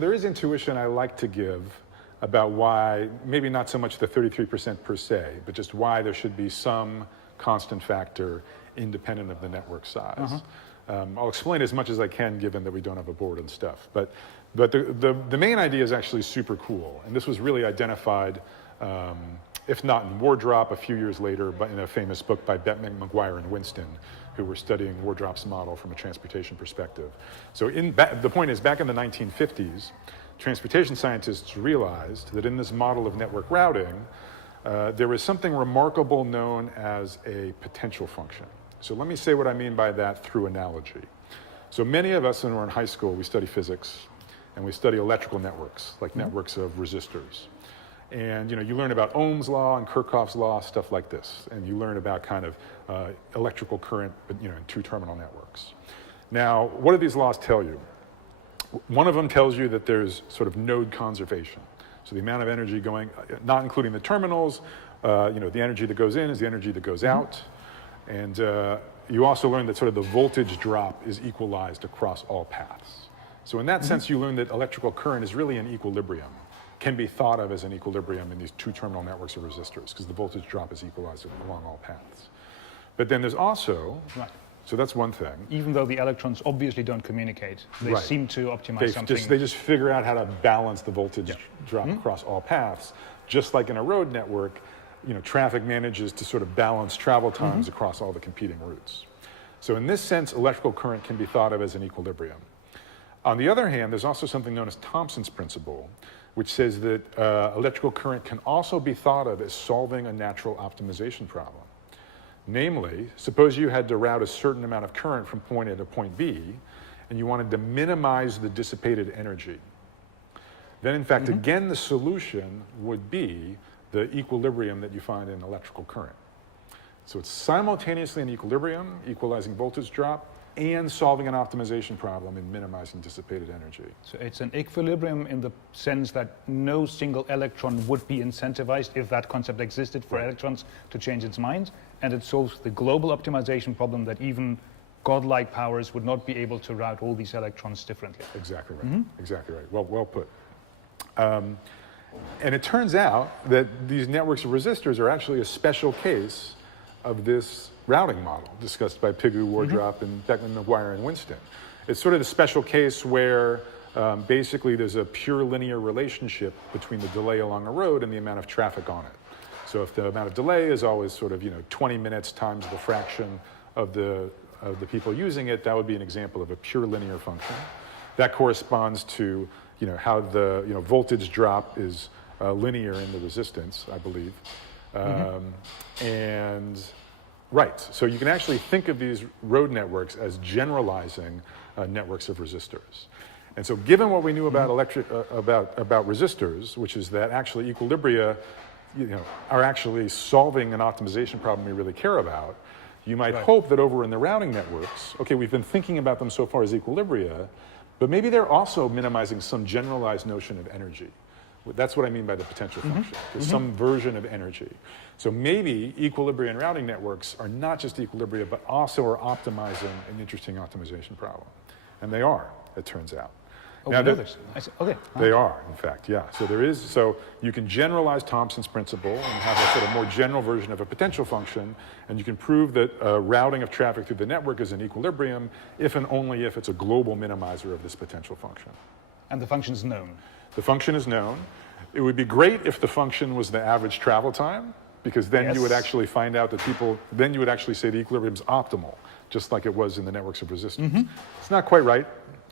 there is intuition I like to give about why, maybe not so much the 33% per se, but just why there should be some constant factor independent of the network size. I'll explain as much as I can given that we don't have a board and stuff. But the main idea is actually super cool. And this was really identified, if not in Wardrop a few years later, but in a famous book by Bettman, McGuire, and Winston, who were studying Wardrop's model from a transportation perspective. So the point is, back in the 1950s, transportation scientists realized that in this model of network routing, there was something remarkable known as a potential function. So let me say what I mean by that through analogy. So many of us when we're in high school, we study physics, and we study electrical networks, like networks of resistors. And you learn about Ohm's law and Kirchhoff's law, stuff like this. And you learn about kind of electrical current, but in 2-terminal networks. Now, what do these laws tell you? One of them tells you that there's sort of node conservation. So the amount of energy going, not including the terminals, the energy that goes in is the energy that goes out. And you also learn that sort of the voltage drop is equalized across all paths. So in that sense, you learn that electrical current is really an equilibrium, can be thought of as an equilibrium in these two-terminal networks of resistors, because the voltage drop is equalized along all paths. But then there's also, so that's one thing. Even though the electrons obviously don't communicate, they seem to optimize something. They just figure out how to balance the voltage drop across all paths. Just like in a road network, traffic manages to sort of balance travel times across all the competing routes. So in this sense, electrical current can be thought of as an equilibrium. On the other hand, there's also something known as Thomson's principle, which says that electrical current can also be thought of as solving a natural optimization problem. Namely, suppose you had to route a certain amount of current from point A to point B, and you wanted to minimize the dissipated energy. Then, in fact, again, the solution would be the equilibrium that you find in electrical current. So it's simultaneously an equilibrium, equalizing voltage drop, and solving an optimization problem in minimizing dissipated energy. So it's an equilibrium in the sense that no single electron would be incentivized, if that concept existed, for electrons to change its mind, and it solves the global optimization problem that even godlike powers would not be able to route all these electrons differently. Exactly right. Exactly right. Well put. And it turns out that these networks of resistors are actually a special case of this routing model discussed by Pigou, Wardrop, and Beckman, McGuire, and Winston. It's sort of the special case where basically there's a pure linear relationship between the delay along a road and the amount of traffic on it. So if the amount of delay is always sort of 20 minutes times the fraction of the people using it, that would be an example of a pure linear function. That corresponds to how the voltage drop is linear in the resistance, I believe. So you can actually think of these road networks as generalizing networks of resistors. And so given what we knew about about resistors, which is that actually equilibria are actually solving an optimization problem we really care about, you might hope that over in the routing networks, okay, we've been thinking about them so far as equilibria, but maybe they're also minimizing some generalized notion of energy. That's what I mean by the potential function. There's some version of energy. So maybe equilibria and routing networks are not just equilibria, but also are optimizing an interesting optimization problem. And they are, it turns out. Oh, now, okay. They are, in fact, yeah. So you can generalize Thomson's principle and have a sort of more general version of a potential function, and you can prove that routing of traffic through the network is an equilibrium if and only if it's a global minimizer of this potential function. And the function is known. The function is known. It would be great if the function was the average travel time, because then you would actually find out that then you would actually say the equilibrium is optimal, just like it was in the networks of resistors. It's not quite right.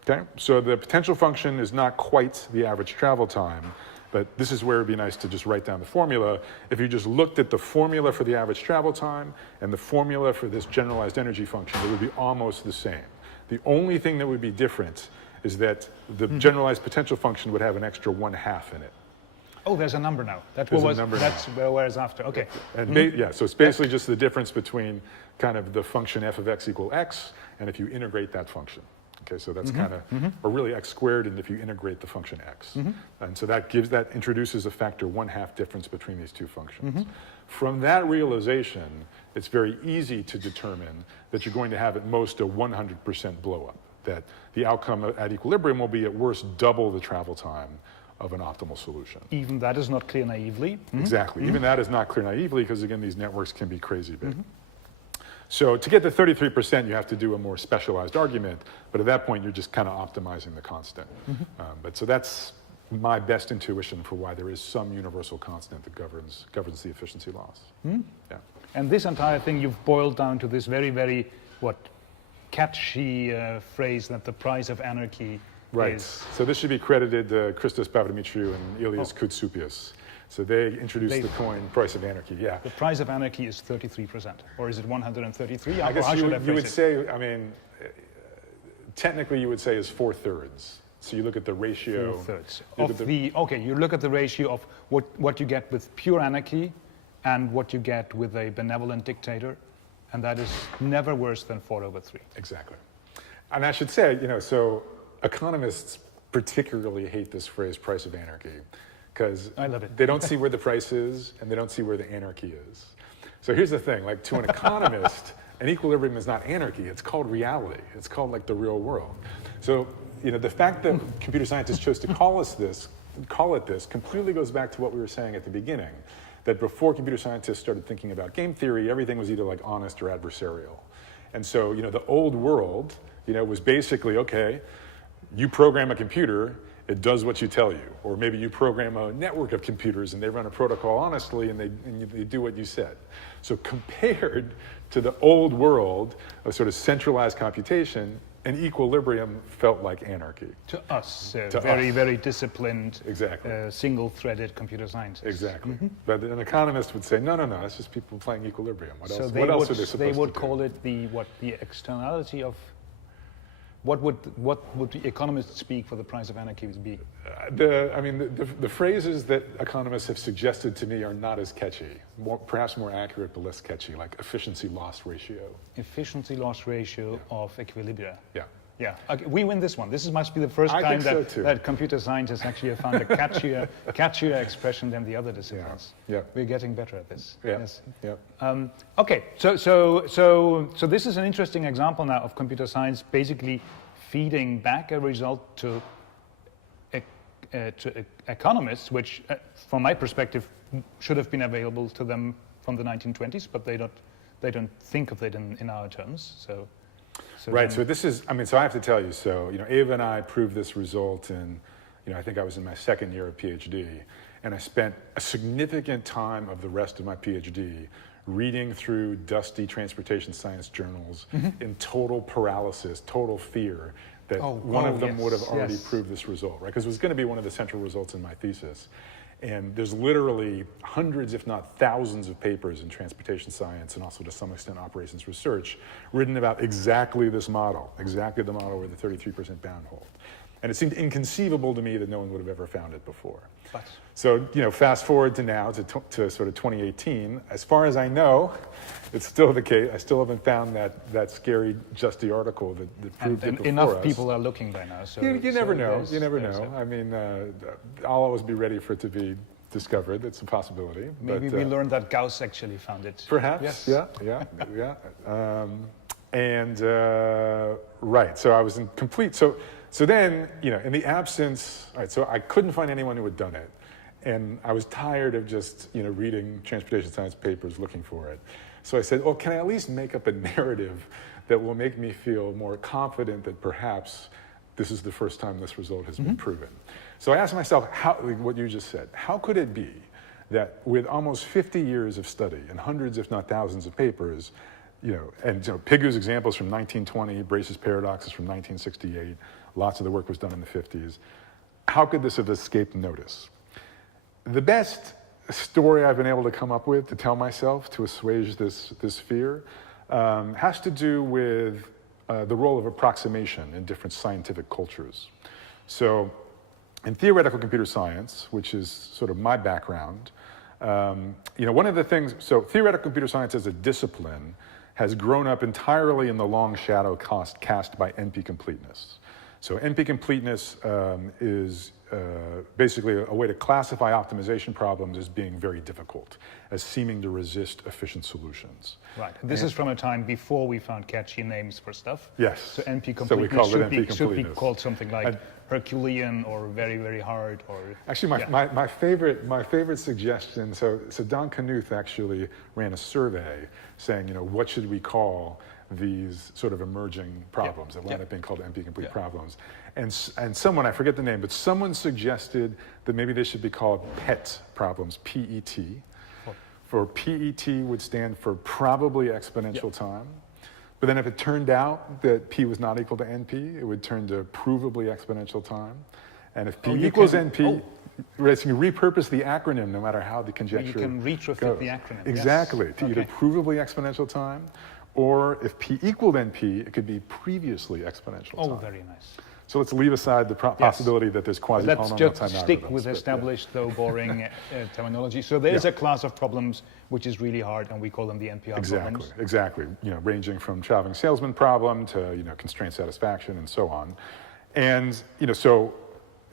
Okay, so the potential function is not quite the average travel time, but this is where it'd be nice to just write down the formula. If you just looked at the formula for the average travel time and the formula for this generalized energy function, it would be almost the same. The only thing that would be different is that the generalized potential function would have an extra 1/2 in it. Oh, there's a number now. That's where it's after. Okay. And so it's basically just the difference between kind of the function f of x equal x, and if you integrate that function. Okay, so that's kind of, or really x squared, and if you integrate the function x. And so that introduces a factor 1/2 difference between these two functions. From that realization, it's very easy to determine that you're going to have at most a 100% blow up, that the outcome at equilibrium will be at worst double the travel time of an optimal solution. Even that is not clear naively. Exactly, even that is not clear naively, because again, these networks can be crazy big. So to get to 33%, you have to do a more specialized argument, but at that point, you're just kind of optimizing the constant. So that's my best intuition for why there is some universal constant that governs the efficiency loss. Yeah. And this entire thing you've boiled down to this very, very, catchy phrase that the Prize of Anarchy is. So this should be credited to Christos Papadimitriou and Ilias Koutsoupias. So they introduced the coin Prize of Anarchy, yeah. The Prize of Anarchy is 33%, or is it 133? I guess you would say, I mean, technically you would say is 4/3. So you look at the ratio. 4/3. Okay, you look at the ratio of what you get with pure anarchy and what you get with a benevolent dictator, and that is never worse than 4/3. Exactly. And I should say, so economists particularly hate this phrase, Price of Anarchy, because they don't see where the price is and they don't see where the anarchy is. So here's the thing, like to an economist, an equilibrium is not anarchy, it's called reality. It's called like the real world. So the fact that computer scientists chose to call it this completely goes back to what we were saying at the beginning, that before computer scientists started thinking about game theory, everything was either like honest or adversarial. And so, the old world, was basically, okay, you program a computer, it does what you tell you. Or maybe you program a network of computers and they run a protocol honestly and they do what you said. So compared to the old world of sort of centralized computation, an equilibrium felt like anarchy. To us, To very, us. very disciplined, Exactly. Single-threaded computer scientists. Exactly. But an economist would say, no, it's just people playing equilibrium. What So else, they what else would, are they supposed they would to call do? it the externality of. What would the economists speak for the Prize of Anarchy be? The phrases that economists have suggested to me are not as catchy, perhaps more accurate but less catchy, like efficiency loss ratio. Efficiency loss ratio Yeah. of equilibria. Yeah. Yeah, okay, we win this one. This must be the first I time think so, too. that computer scientists actually have found a catchier expression than the other disciplines. Yeah. We're getting better at this. Yeah. Yes. Yeah. Okay, so this is an interesting example now of computer science basically feeding back a result to economists, which, from my perspective, should have been available to them from the 1920s, but they don't think of it in our terms. So Right, then- so this is, so I have to tell you, Ava and I proved this result in, I think I was in my second year of PhD, and I spent a significant time of the rest of my PhD reading through dusty transportation science journals in total paralysis, total fear that one of them yes, would have already yes. proved this result, right? Because it was going to be one of the central results in my thesis. And there's literally hundreds, if not thousands, of papers in transportation science and also to some extent operations research written about exactly this model, exactly the model where the 33% bound hold. And it seemed inconceivable to me that no one would have ever found it before. But So, fast forward to now, to sort of 2018. As far as I know, it's still the case. I still haven't found that scary Justy article that proved it and before enough us. people are looking by now. So You never know. there's- You never there's know. a- I'll always be ready for it to be discovered. It's a possibility. Maybe but, we learned that Gauss actually found it. Perhaps. Yes. Yeah. Right. So I was in complete. So then, in the absence. All right. So I couldn't find anyone who had done it, and I was tired of just reading transportation science papers looking for it. So I said, well, can I at least make up a narrative that will make me feel more confident that perhaps this is the first time this result has been proven? So I asked myself, what you just said, how could it be that with almost 50 years of study and hundreds, if not thousands of papers, Pigu's examples from 1920, Brace's paradoxes from 1968, lots of the work was done in the 50s, how could this have escaped notice? The best story I've been able to come up with to tell myself to assuage this fear has to do with the role of approximation in different scientific cultures. So in theoretical computer science, which is sort of my background, one of the things, so theoretical computer science as a discipline has grown up entirely in the long shadow cast by NP completeness. So NP completeness is basically a way to classify optimization problems as being very difficult, as seeming to resist efficient solutions. Right. This is from a time before we found catchy names for stuff. Yes. So NP So we completeness call it should, NP be, should be completeness. called something like Herculean or very, very hard or. Actually, my favorite suggestion. So Don Knuth actually ran a survey saying, what should we call these sort of emerging problems that wound up being called NP-complete problems. And someone, I forget the name, but someone suggested that maybe they should be called PET problems, P-E-T. For P-E-T would stand for probably exponential time. But then if it turned out that P was not equal to NP, it would turn to provably exponential time. And if P equals NP, right, so you repurpose the acronym no matter how the conjecture You can retrofit goes. the acronym. Exactly, Yes. to either provably exponential time, or if P equaled NP, it could be previously exponential time. Oh, very nice. So let's leave aside the possibility that there's quasi-polynomial time Let's just algorithms. stick with but, established, though boring terminology. So there is a class of problems which is really hard, and we call them the NPR problems. Exactly. Ranging from traveling salesman problem to constraint satisfaction and so on. And so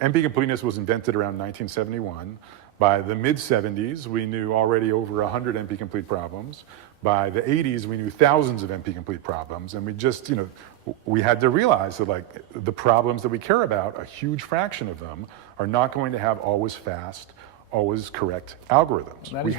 NP completeness was invented around 1971. By the mid-70s, we knew already over 100 NP-complete problems. By the 80s, we knew thousands of NP-complete problems, and we just, we had to realize that like the problems that we care about, a huge fraction of them, are not going to have always fast, always correct algorithms. That is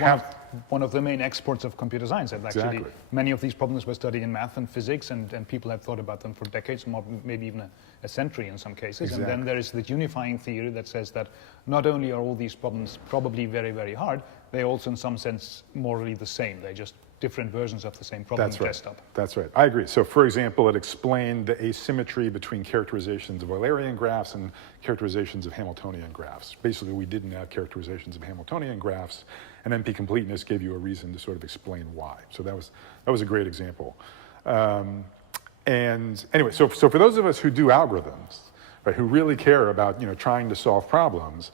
one of the main exports of computer science. And actually, many of these problems were studied in math and physics, and people have thought about them for decades, more, maybe even a century in some cases. And then there is the unifying theory that says that not only are all these problems probably very, very hard, they also in some sense morally the same. They're just different versions of the same problem dressed up. That's right. I agree. So for example, it explained the asymmetry between characterizations of Eulerian graphs and characterizations of Hamiltonian graphs. Basically, we didn't have characterizations of Hamiltonian graphs, and NP completeness gave you a reason to sort of explain why. So that was a great example. And anyway, so for those of us who do algorithms, right, who really care about trying to solve problems,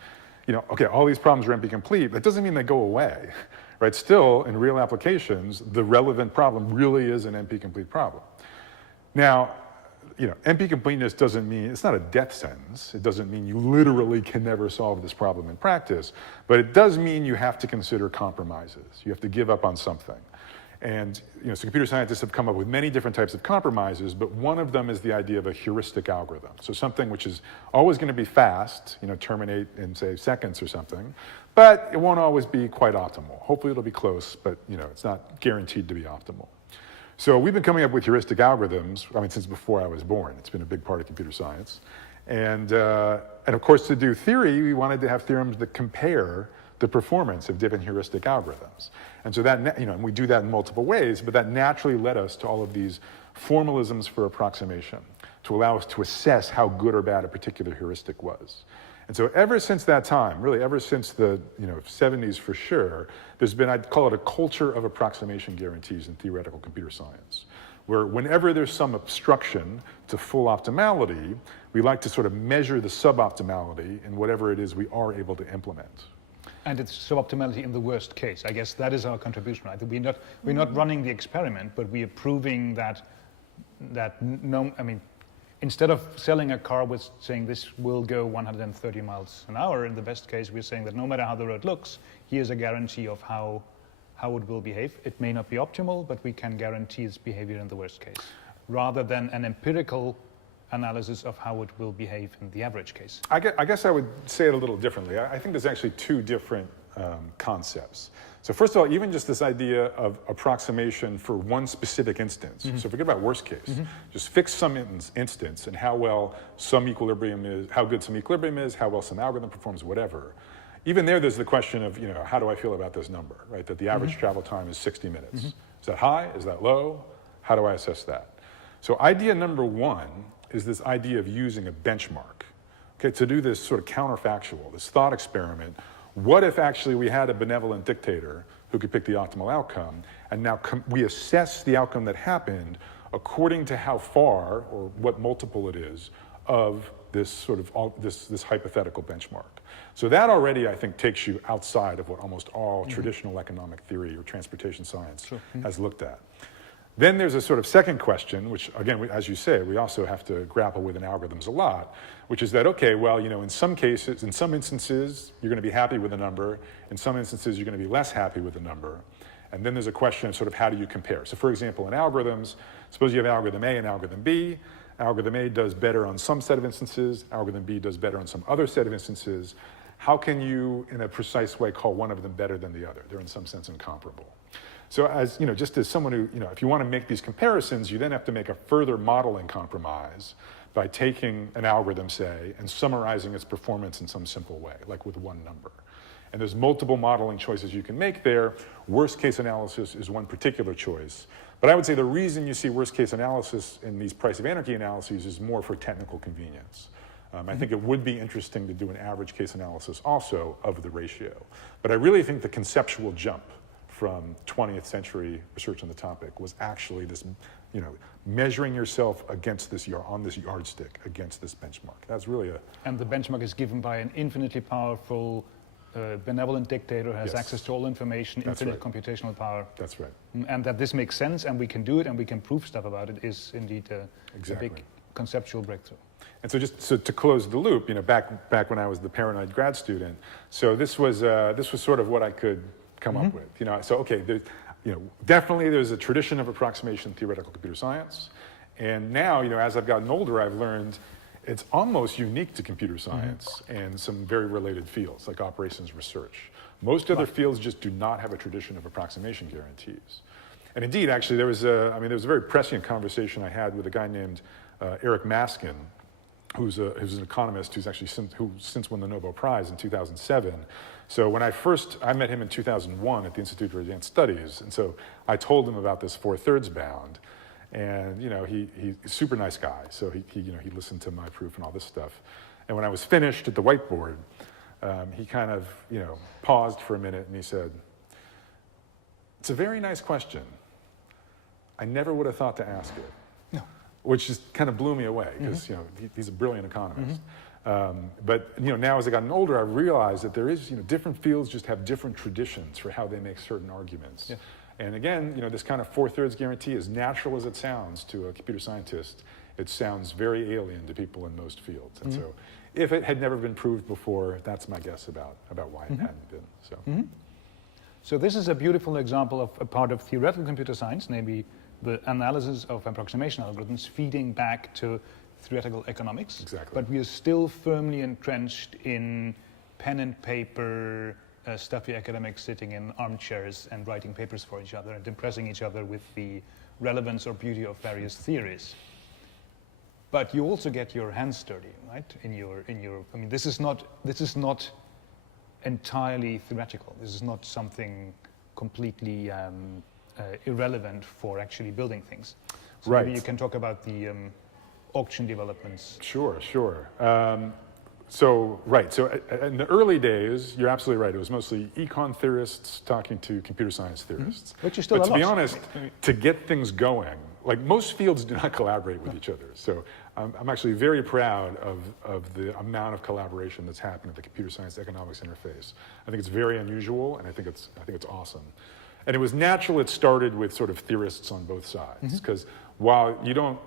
okay, all these problems are NP complete. That doesn't mean they go away. Right, still, in real applications, the relevant problem really is an NP-complete problem. Now, NP-completeness doesn't mean, it's not a death sentence. It doesn't mean you literally can never solve this problem in practice, but it does mean you have to consider compromises. You have to give up on something. And so computer scientists have come up with many different types of compromises, but one of them is the idea of a heuristic algorithm. So something which is always going to be fast, terminate in, say, seconds or something, but it won't always be quite optimal. Hopefully it'll be close, but it's not guaranteed to be optimal. So we've been coming up with heuristic algorithms, since before I was born. It's been a big part of computer science. And of course, to do theory, we wanted to have theorems that compare the performance of different heuristic algorithms. And so that, and we do that in multiple ways, but that naturally led us to all of these formalisms for approximation to allow us to assess how good or bad a particular heuristic was. And so ever since that time, really ever since the 70s for sure, there's been, I'd call it a culture of approximation guarantees in theoretical computer science, where whenever there's some obstruction to full optimality, we like to sort of measure the suboptimality in whatever it is we are able to implement. And it's suboptimality in the worst case. I guess that is our contribution, right? We're not running the experiment, but we are proving that instead of selling a car with saying this will go 130 miles an hour, in the best case, we're saying that no matter how the road looks, here's a guarantee of how it will behave. It may not be optimal, but we can guarantee its behavior in the worst case, rather than an empirical analysis of how it will behave in the average case. I guess I would say it a little differently. I think there's actually two different concepts. So first of all, even just this idea of approximation for one specific instance. So forget about worst case. Just fix some instance and how well some equilibrium is, how good some equilibrium is, how well some algorithm performs, whatever. Even there's the question of, how do I feel about this number, right? That the average travel time is 60 minutes. Is that high? Is that low? How do I assess that? So idea number one is this idea of using a benchmark, okay, to do this sort of counterfactual, this thought experiment. What if actually we had a benevolent dictator who could pick the optimal outcome, and now we assess the outcome that happened according to how far, or what multiple it is, of this sort of, this hypothetical benchmark. So that already, I think, takes you outside of what almost all traditional economic theory or transportation science has looked at. Then there's a sort of second question, which again, as you say, we also have to grapple with in algorithms a lot, which is that, okay, well, in some cases, in some instances, you're going to be happy with a number. In some instances, you're going to be less happy with a number. And then there's a question of sort of how do you compare? So for example, in algorithms, suppose you have algorithm A and algorithm B. Algorithm A does better on some set of instances. Algorithm B does better on some other set of instances. How can you, in a precise way, call one of them better than the other? They're in some sense incomparable. So as, just as someone who, if you want to make these comparisons, you then have to make a further modeling compromise by taking an algorithm, say, and summarizing its performance in some simple way, like with one number. And there's multiple modeling choices you can make there. Worst case analysis is one particular choice. But I would say the reason you see worst case analysis in these Prize of Anarchy analyses is more for technical convenience. I think it would be interesting to do an average case analysis also of the ratio. But I really think the conceptual jump from 20th century research on the topic was actually this, measuring yourself against this, on this yardstick against this benchmark. That's really And the benchmark is given by an infinitely powerful, benevolent dictator who has access to all information, infinite computational power. That's right. And that this makes sense and we can do it and we can prove stuff about it is indeed a big conceptual breakthrough. And so just to close the loop, back when I was the paranoid grad student, so this was sort of what I could come up with. So okay, definitely there's a tradition of approximation theoretical computer science, and now as I've gotten older, I've learned it's almost unique to computer science and some very related fields like operations research. Most other fields just do not have a tradition of approximation guarantees. And indeed, actually, there was a very prescient conversation I had with a guy named Eric Maskin, who's an economist who's since won the Nobel Prize in 2007. So when I met him in 2001 at the Institute for Advanced Studies, and so I told him about this 4/3 bound, and he's a super nice guy. So he listened to my proof and all this stuff. And when I was finished at the whiteboard, he kind of paused for a minute and he said, "It's a very nice question. I never would have thought to ask it." No. Which just kind of blew me away because he's a brilliant economist. But now as I've gotten older, I've realized that there is different fields just have different traditions for how they make certain arguments. Yeah. And again, this kind of 4/3 guarantee, as natural as it sounds to a computer scientist, it sounds very alien to people in most fields. And so, if it had never been proved before, that's my guess about why it hadn't been. So. So this is a beautiful example of a part of theoretical computer science, namely the analysis of approximation algorithms feeding back to theoretical economics. Exactly. But we are still firmly entrenched in pen and paper, stuffy academics sitting in armchairs and writing papers for each other and impressing each other with the relevance or beauty of various theories. But you also get your hands dirty, right? This is not entirely theoretical. This is not something completely irrelevant for actually building things. So right. Maybe you can talk about the auction developments. Sure. So in the early days, you're absolutely right. It was mostly econ theorists talking to computer science theorists. Which is still but a to be lot. honest, to get things going, like most fields do not collaborate with each other. So I'm actually very proud of the amount of collaboration that's happened at the computer science economics interface. I think it's very unusual, and I think it's awesome. And it was natural it started with sort of theorists on both sides, because while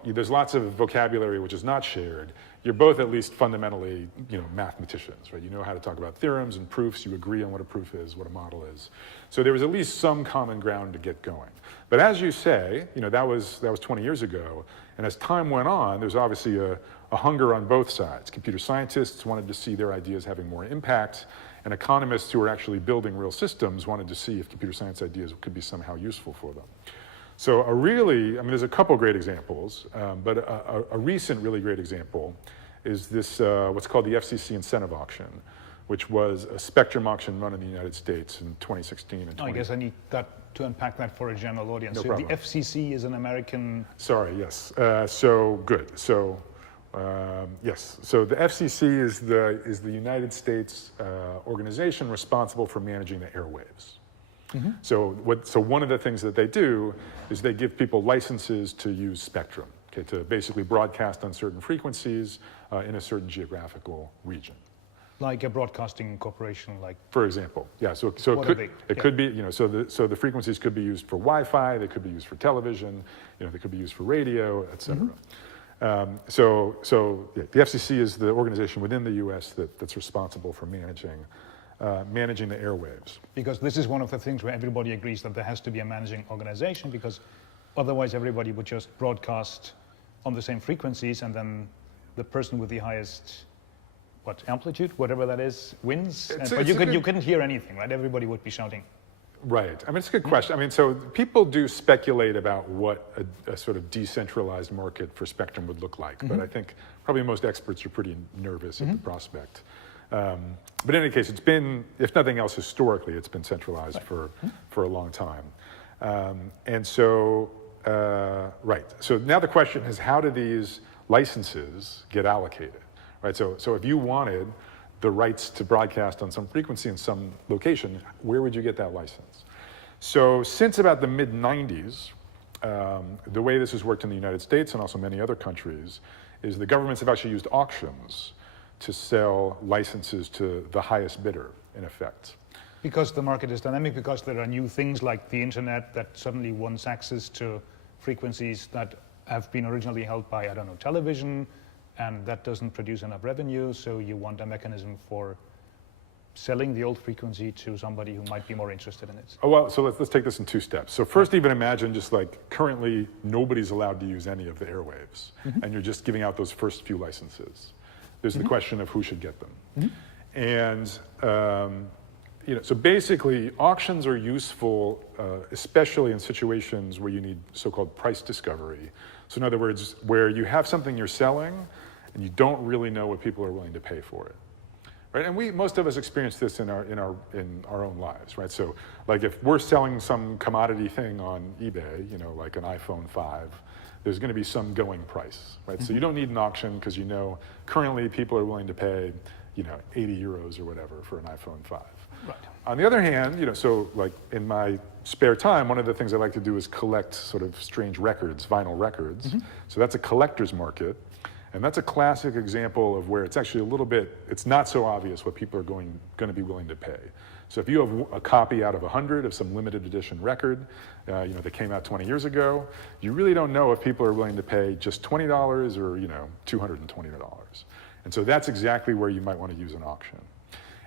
there's lots of vocabulary which is not shared, you're both at least fundamentally, mathematicians, right? You know how to talk about theorems and proofs, you agree on what a proof is, what a model is. So there was at least some common ground to get going. But as you say, that was 20 years ago, and as time went on, there's obviously a hunger on both sides. Computer scientists wanted to see their ideas having more impact, and economists who were actually building real systems wanted to see if computer science ideas could be somehow useful for them. So there's a couple great examples, but a recent really great example is this, what's called the FCC incentive auction, which was a spectrum auction run in the United States in 2016 and 20. I guess I need to unpack that for a general audience. No So problem. the FCC is an American... Sorry, yes. So good. So yes. So the FCC is the United States organization responsible for managing the airwaves. So one of the things that they do is they give people licenses to use spectrum, to basically broadcast on certain frequencies in a certain geographical region. Like a broadcasting corporation, like... For example, yeah. So it could be, so the frequencies could be used for Wi-Fi, they could be used for television, they could be used for radio, et cetera. The FCC is the organization within the U.S. that's responsible for managing the airwaves. Because this is one of the things where everybody agrees that there has to be a managing organization, because otherwise everybody would just broadcast on the same frequencies, and then the person with the highest amplitude, whatever that is, wins. But you couldn't hear anything, right? Everybody would be shouting. Right. It's a good question. So people do speculate about what a sort of decentralized market for spectrum would look like, but I think probably most experts are pretty nervous at the prospect. But in any case, it's been, if nothing else, historically, it's been centralized for a long time. So now the question is, how do these licenses get allocated? Right. So if you wanted the rights to broadcast on some frequency in some location, where would you get that license? So since about the mid-90s, the way this has worked in the United States and also many other countries is the governments have actually used auctions to sell licenses to the highest bidder, in effect. Because the market is dynamic, because there are new things like the internet that suddenly wants access to frequencies that have been originally held by, television, and that doesn't produce enough revenue, so you want a mechanism for selling the old frequency to somebody who might be more interested in it. Oh, well, so let's take this in 2 steps. So first, even imagine just like currently nobody's allowed to use any of the airwaves, and you're just giving out those first few licenses. There's the question of who should get them. And so basically, auctions are useful, especially in situations where you need so-called price discovery. So in other words, where you have something you're selling, and you don't really know what people are willing to pay for it. Right? And most of us experience this in our own lives, right? So, like if we're selling some commodity thing on eBay, like an iPhone 5, there's going to be some going price, right? So you don't need an auction because currently people are willing to pay, 80 euros or whatever for an iPhone 5. Right. On the other hand, so like in my spare time, one of the things I like to do is collect sort of strange records, vinyl records. So that's a collector's market. And that's a classic example of where it's actually it's not so obvious what people are going to be willing to pay. So if you have a copy out of 100 of some limited edition record, that came out 20 years ago, you really don't know if people are willing to pay just $20 or, $220. And so that's exactly where you might want to use an auction.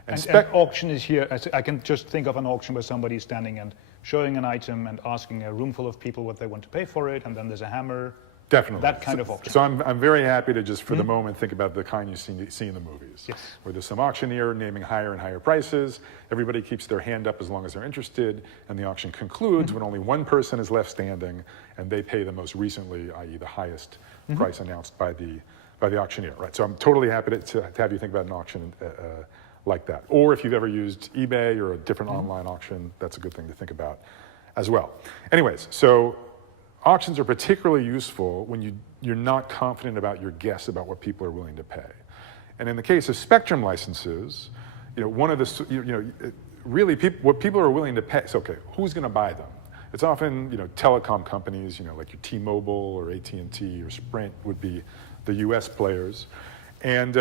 And auction is here, I can just think of an auction where somebody's standing and showing an item and asking a room full of people what they want to pay for it, and then there's a hammer. Definitely. That kind of auction. So I'm very happy to just, for the moment, think about the kind you see in the movies. Yes. Where there's some auctioneer naming higher and higher prices, everybody keeps their hand up as long as they're interested, and the auction concludes when only one person is left standing, and they pay the most recently, i.e. the highest price announced by the auctioneer. Right. So I'm totally happy to have you think about an auction like that. Or if you've ever used eBay or a different online auction, that's a good thing to think about as well. Anyways, so auctions are particularly useful when you're not confident about your guess about what people are willing to pay. And in the case of spectrum licenses, one of the, really what people are willing to pay, so okay, who's going to buy them? It's often, telecom companies, like your T-Mobile or AT&T or Sprint would be the US players. And,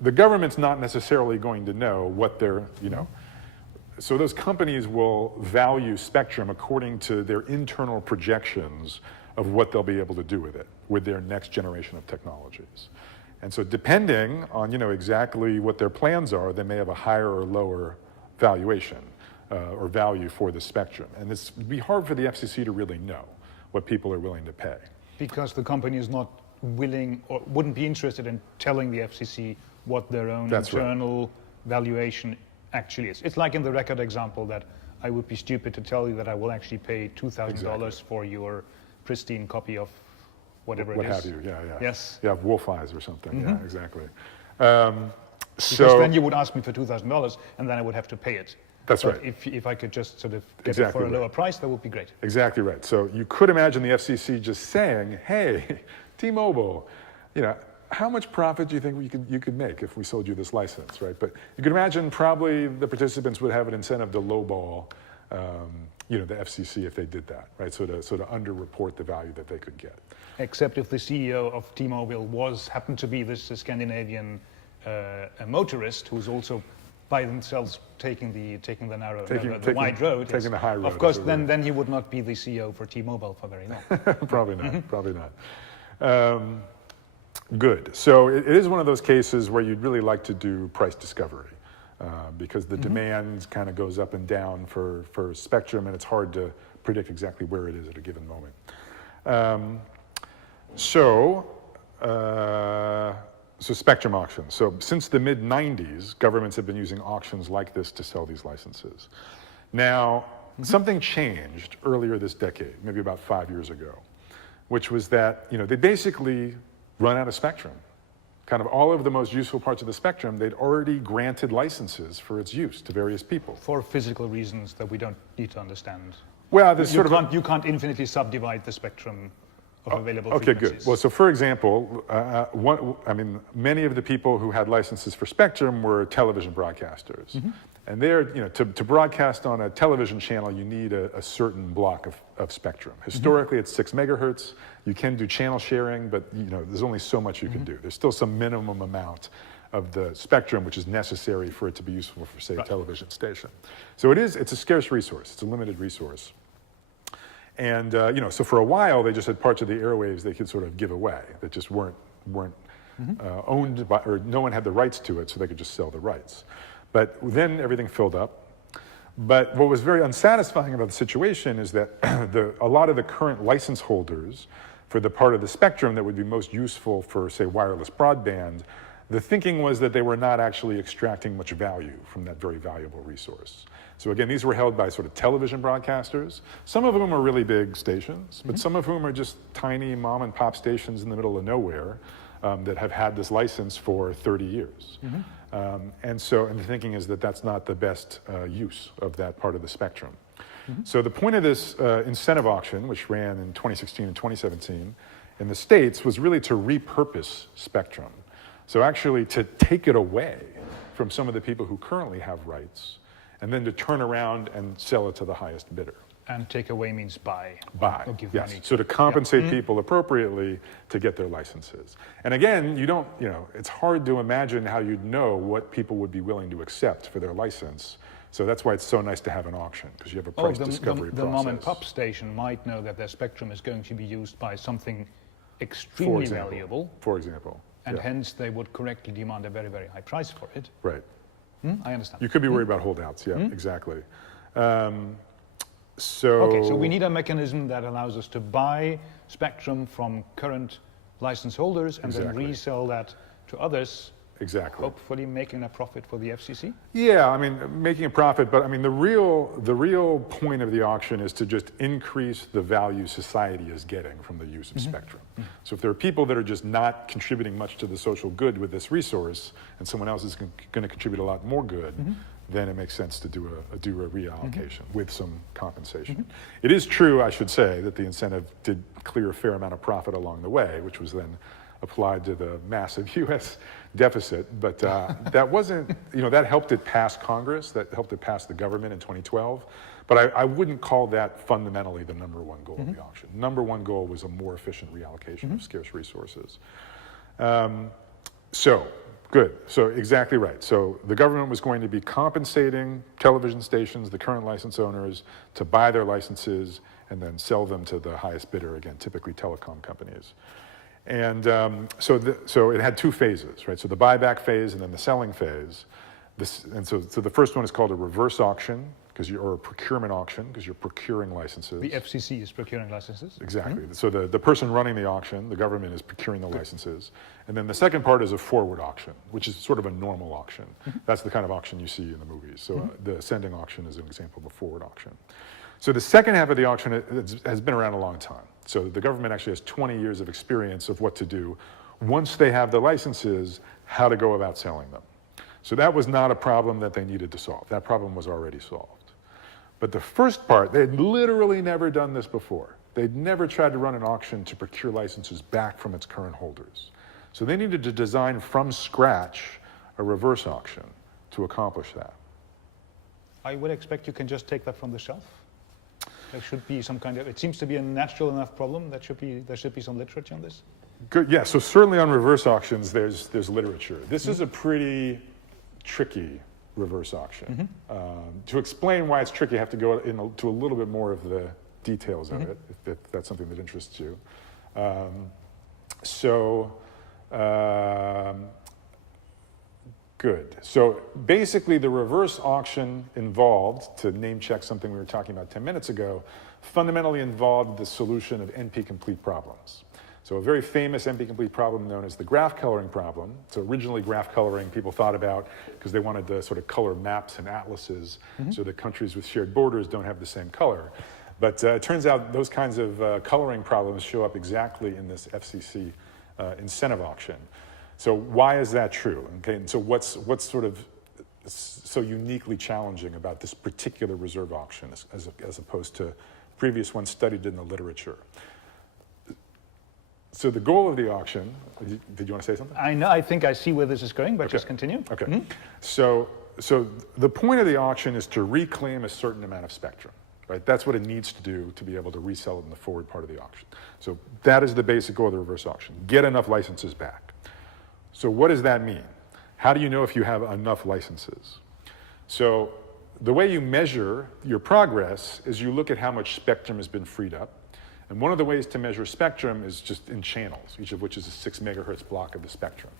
the government's not necessarily going to know what they're, so those companies will value spectrum according to their internal projections of what they'll be able to do with it, with their next generation of technologies. And so depending on exactly what their plans are, they may have a higher or lower valuation or value for the spectrum. And it would be hard for the FCC to really know what people are willing to pay. Because the company is not willing or wouldn't be interested in telling the FCC what their own internal valuation actually is. It's like in the record example that I would be stupid to tell you that I will actually pay $2,000 for your pristine copy of whatever it is. What have you, yeah. Yes. Yeah, wolf eyes or something, yeah, exactly. Because then you would ask me for $2,000 and then I would have to pay it. That's but right. If I could just sort of get it for a lower price, that would be great. Exactly right. So you could imagine the FCC just saying, hey, T-Mobile, how much profit do you think you could make if we sold you this license, right? But you can imagine probably the participants would have an incentive to lowball, the FCC if they did that, right? So to underreport the value that they could get. Except if the CEO of T-Mobile happened to be this Scandinavian motorist who's also by themselves taking the wide road. Taking the high road. Of course, then he would not be the CEO for T-Mobile for very long. Probably not. Probably not. Good. So it is one of those cases where you'd really like to do price discovery because the demand kind of goes up and down for spectrum, and it's hard to predict exactly where it is at a given moment. So spectrum auctions. So since the mid-90s, governments have been using auctions like this to sell these licenses. Now, something changed earlier this decade, maybe about 5 years ago, which was that they basically run out of spectrum. Kind of all of the most useful parts of the spectrum, they'd already granted licenses for its use to various people. For physical reasons that we don't need to understand. Well, there's you can't infinitely subdivide the spectrum of available frequencies. Okay, good. Well, so for example, many of the people who had licenses for spectrum were television broadcasters. And they're, to broadcast on a television channel, you need a certain block of spectrum. Historically, it's 6 megahertz. You can do channel sharing, but there's only so much you can do. There's still some minimum amount of the spectrum which is necessary for it to be useful for, say, a television station. So it's a scarce resource. It's a limited resource. And so for a while, they just had parts of the airwaves they could sort of give away that just weren't weren't owned by, or no one had the rights to it, so they could just sell the rights. But then everything filled up. But what was very unsatisfying about the situation is that a lot of the current license holders for the part of the spectrum that would be most useful for, say, wireless broadband, the thinking was that they were not actually extracting much value from that very valuable resource. So again, these were held by sort of television broadcasters, some of whom are really big stations, but some of whom are just tiny mom and pop stations in the middle of nowhere that have had this license for 30 years. And the thinking is that that's not the best use of that part of the spectrum. So the point of this incentive auction, which ran in 2016 and 2017 in the States, was really to repurpose spectrum. So actually to take it away from some of the people who currently have rights, and then to turn around and sell it to the highest bidder. And take away means buy. Buy, Or give yes. money. So to compensate people appropriately to get their licenses. And again, it's hard to imagine how you'd know what people would be willing to accept for their license. So that's why it's so nice to have an auction, because you have a price discovery process. The mom and pop station might know that their spectrum is going to be used by something extremely valuable. For example. And hence they would correctly demand a very, very high price for it. Right. I understand. You could be worried about holdouts, exactly. So we need a mechanism that allows us to buy spectrum from current license holders and then resell that to others. Exactly. Hopefully making a profit for the FCC? Yeah, I mean, making a profit, but I mean, the real point of the auction is to just increase the value society is getting from the use of spectrum. So if there are people that are just not contributing much to the social good with this resource, and someone else is going to contribute a lot more good, then it makes sense to do a reallocation with some compensation. It is true, I should say, that the incentive did clear a fair amount of profit along the way, which was then applied to the massive U.S. deficit, but that wasn't, that helped it pass Congress, that helped it pass the government in 2012, but I wouldn't call that fundamentally the number one goal of the auction. Number one goal was a more efficient reallocation of scarce resources. Good, so exactly right. So the government was going to be compensating television stations, the current license owners, to buy their licenses and then sell them to the highest bidder, again, typically telecom companies. And so it had two phases, right? So the buyback phase and then the selling phase. So the first one is called a reverse auction, or a procurement auction, because you're procuring licenses. The FCC is procuring licenses? Exactly. So the person running the auction, the government, is procuring the licenses. And then the second part is a forward auction, which is sort of a normal auction. That's the kind of auction you see in the movies. So the ascending auction is an example of a forward auction. So the second half of the auction has been around a long time. So the government actually has 20 years of experience of what to do once they have the licenses, how to go about selling them. So that was not a problem that they needed to solve. That problem was already solved. But the first part, they had literally never done this before. They'd never tried to run an auction to procure licenses back from its current holders. So they needed to design from scratch a reverse auction to accomplish that. I would expect you can just take that from the shelf. There should be some kind of, it seems to be a natural enough problem that there should be some literature on this. Good, yeah, so certainly on reverse auctions, there's literature. This is a pretty tricky reverse auction. To explain why it's tricky, I have to go into a little bit more of the details of it, if that's something that interests you. Good. So basically the reverse auction involved, to name check something we were talking about 10 minutes ago, fundamentally involved the solution of NP-complete problems. So a very famous NP-complete problem known as the graph coloring problem. So originally graph coloring people thought about because they wanted to sort of color maps and atlases so that countries with shared borders don't have the same color. But it turns out those kinds of coloring problems show up exactly in this FCC incentive auction. So why is that true? Okay, and so what's sort of so uniquely challenging about this particular reserve auction as opposed to previous ones studied in the literature? So the goal of the auction, did you want to say something? I think I see where this is going, but just continue. Okay. So the point of the auction is to reclaim a certain amount of spectrum, right? That's what it needs to do to be able to resell it in the forward part of the auction. So that is the basic goal of the reverse auction. Get enough licenses back. So what does that mean? How do you know if you have enough licenses? So the way you measure your progress is you look at how much spectrum has been freed up, And one of the ways to measure spectrum is just in channels, each of which is a 6 megahertz block of the spectrum.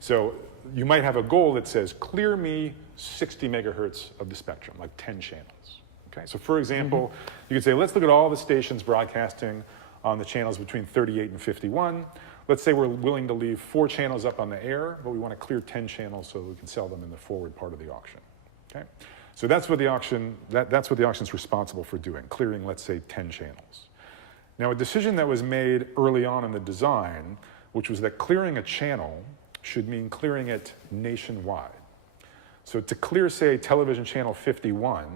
So you might have a goal that says, clear me 60 megahertz of the spectrum, like 10 channels. Okay? So for example, you could say, let's look at all the stations broadcasting on the channels between 38 and 51. Let's say we're willing to leave 4 channels up on the air, but we want to clear 10 channels so we can sell them in the forward part of the auction. Okay? So that's what the auction, that's what the auction's responsible for doing, clearing, let's say, 10 channels. Now, a decision that was made early on in the design, which was that clearing a channel should mean clearing it nationwide. So to clear, say, television channel 51,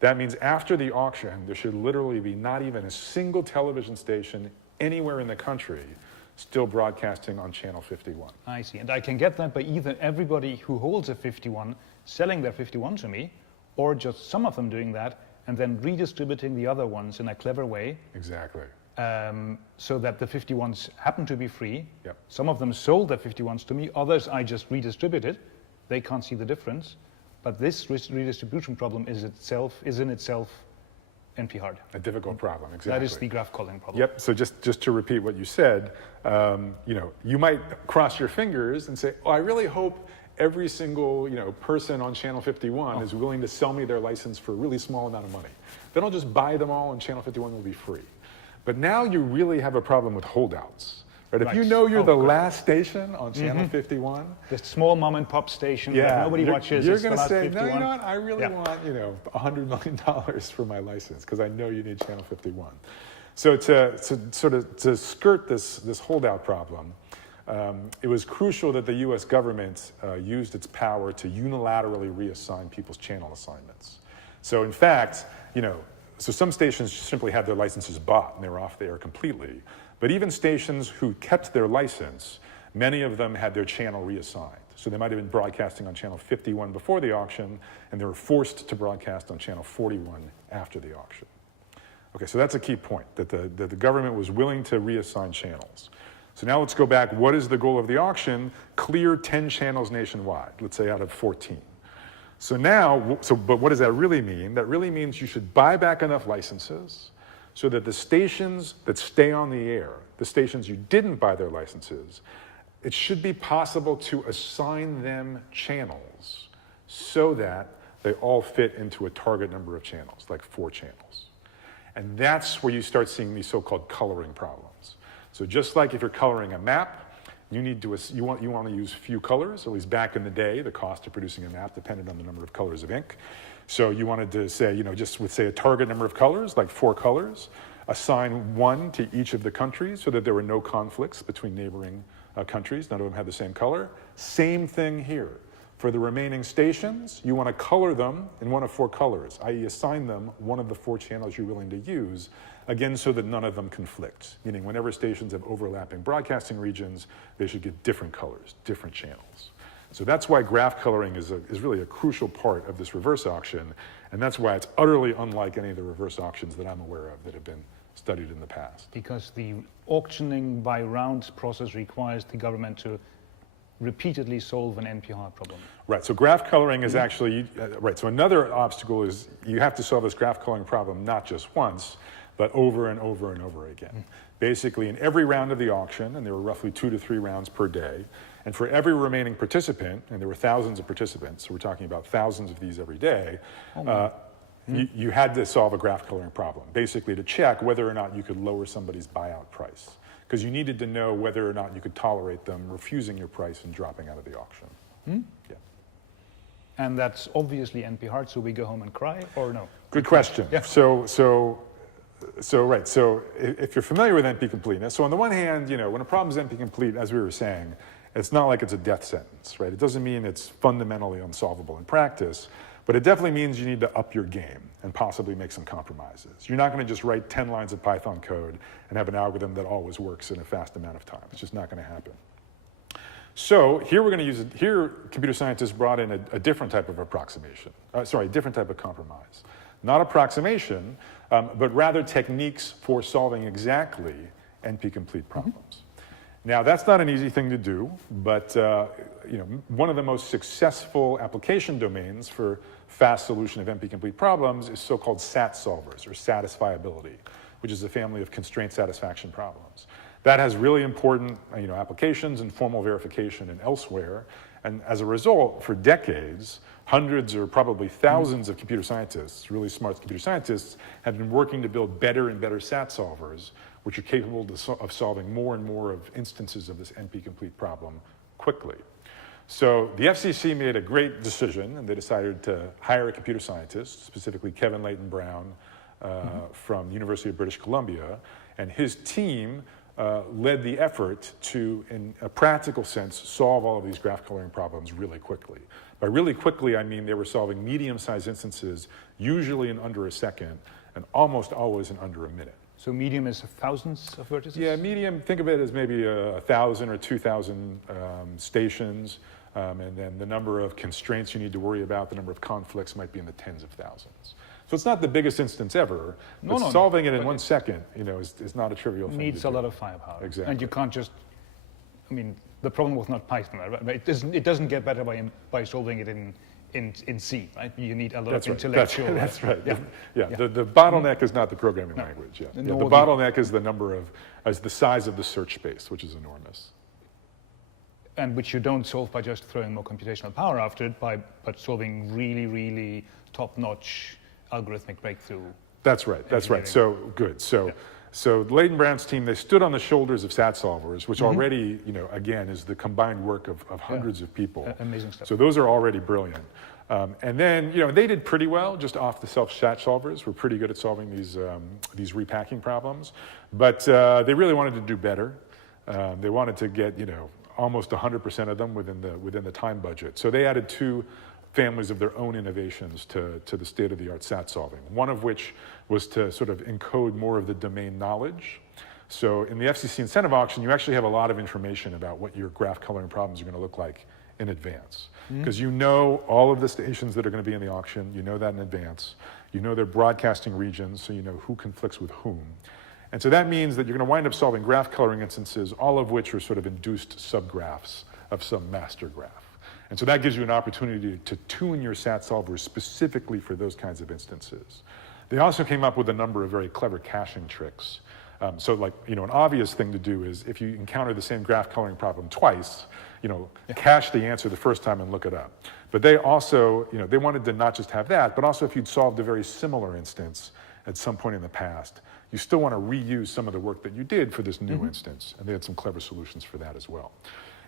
that means after the auction, there should literally be not even a single television station anywhere in the country still broadcasting on channel 51. I see, and I can get that by either everybody who holds a 51 selling their 51 to me, or just some of them doing that and then redistributing the other ones in a clever way. Exactly. So that the 51s happen to be free. Yep. Some of them sold their 51s to me, others I just redistributed. They can't see the difference. But this redistribution problem is in itself NP-hard. A difficult problem, exactly. That is the graph calling problem. Yep, so just to repeat what you said, you might cross your fingers and say, oh, I really hope every single person on channel 51 is willing to sell me their license for a really small amount of money. Then I'll just buy them all and channel 51 will be free. But now you really have a problem with holdouts. Right? If you know you're the last station on channel 51, the small mom and pop station that nobody watches. You're going to say, 51. no, you know what? I really want $100 million for my license because I know you need channel 51. So to skirt this holdout problem, it was crucial that the U.S. government used its power to unilaterally reassign people's channel assignments. So in fact, so some stations simply had their licenses bought and they were off the air completely. But even stations who kept their license, many of them had their channel reassigned. So they might have been broadcasting on channel 51 before the auction, and they were forced to broadcast on channel 41 after the auction. Okay, so that's a key point, that the government was willing to reassign channels. So now let's go back. What is the goal of the auction? Clear 10 channels nationwide, let's say out of 14. So now, but what does that really mean? That really means you should buy back enough licenses so that the stations that stay on the air, the stations you didn't buy their licenses, it should be possible to assign them channels so that they all fit into a target number of channels, like 4 channels. And that's where you start seeing these so-called coloring problems. So just like if you're coloring a map, you want to use few colors, at least back in the day, the cost of producing a map depended on the number of colors of ink. So you wanted to say, just with, say, a target number of colors, like 4 colors, assign 1 to each of the countries so that there were no conflicts between neighboring countries. None of them had the same color. Same thing here. For the remaining stations, you want to color them in one of 4 colors, i.e. assign them one of the 4 channels you're willing to use, again, so that none of them conflict, meaning whenever stations have overlapping broadcasting regions, they should get different colors, different channels. So that's why graph coloring is really a crucial part of this reverse auction, and that's why it's utterly unlike any of the reverse auctions that I'm aware of that have been studied in the past. Because the auctioning by rounds process requires the government to repeatedly solve an NP-hard problem. Right, so graph coloring is actually, right, so another obstacle is you have to solve this graph coloring problem not just once, but over and over and over again. Basically, in every round of the auction, and there were roughly 2 to 3 rounds per day, and for every remaining participant, and there were thousands of participants, so we're talking about thousands of these every day, you had to solve a graph coloring problem, basically to check whether or not you could lower somebody's buyout price, because you needed to know whether or not you could tolerate them refusing your price and dropping out of the auction. Yeah. And that's obviously NP-hard, so we go home and cry, or no? Good question. Yeah. So if you're familiar with NP-completeness, so on the one hand, when a problem is NP-complete, as we were saying, it's not like it's a death sentence, right? It doesn't mean it's fundamentally unsolvable in practice, but it definitely means you need to up your game and possibly make some compromises. You're not going to just write 10 lines of Python code and have an algorithm that always works in a fast amount of time. It's just not going to happen. So here we're going to use here computer scientists brought in a different type of approximation. A different type of compromise. Not approximation, but rather techniques for solving exactly NP-complete problems. Now, that's not an easy thing to do, but one of the most successful application domains for fast solution of NP-complete problems is so-called SAT solvers, or satisfiability. which is a family of constraint satisfaction problems. That has really important applications in formal verification and elsewhere. And as a result, for decades, hundreds or probably thousands of computer scientists, really smart computer scientists, have been working to build better and better SAT solvers, which are capable of solving more and more of instances of this NP-complete problem quickly. So the FCC made a great decision, and they decided to hire a computer scientist, specifically Kevin Leighton Brown from the University of British Columbia, and his team led the effort to, in a practical sense, solve all of these graph coloring problems really quickly. By really quickly, I mean they were solving medium-sized instances, usually in under a second, and almost always in under a minute. So medium is thousands of vertices? Yeah, medium, think of it as maybe 1,000 or 2,000 stations, and then the number of constraints you need to worry about, the number of conflicts might be in the tens of thousands. So it's not the biggest instance ever, but solving it in 1 second, is not a trivial thing. Needs a lot of firepower. Exactly. And you can't just, the problem was not Python, right? It doesn't get better by solving it in C, right? You need a lot of intellectual. That's right. Yeah. The bottleneck is not the programming language. Yeah. The bottleneck is the size of the search space, which is enormous. And which you don't solve by just throwing more computational power after it, but solving really, really top-notch algorithmic breakthrough. That's right. That's right. So good. So Leighton Brown's team, they stood on the shoulders of SAT solvers, which already, again, is the combined work of hundreds of people. Amazing stuff. So those are already brilliant. And then, they did pretty well, just off-the-shelf SAT solvers were pretty good at solving these repacking problems. But they really wanted to do better. They wanted to get, almost 100% of them within the time budget. So they added 2 families of their own innovations to the state-of-the-art SAT solving, one of which was to sort of encode more of the domain knowledge. So in the FCC incentive auction, you actually have a lot of information about what your graph coloring problems are going to look like in advance. Because you know all of the stations that are going to be in the auction, you know that in advance. You know their broadcasting regions, so you know who conflicts with whom. And so that means that you're going to wind up solving graph coloring instances, all of which are sort of induced subgraphs of some master graph. And so that gives you an opportunity to tune your SAT solvers specifically for those kinds of instances. They also came up with a number of very clever caching tricks. So an obvious thing to do is if you encounter the same graph coloring problem twice, cache the answer the first time and look it up. But they also, they wanted to not just have that, but also if you'd solved a very similar instance at some point in the past, you still want to reuse some of the work that you did for this new instance. And they had some clever solutions for that as well.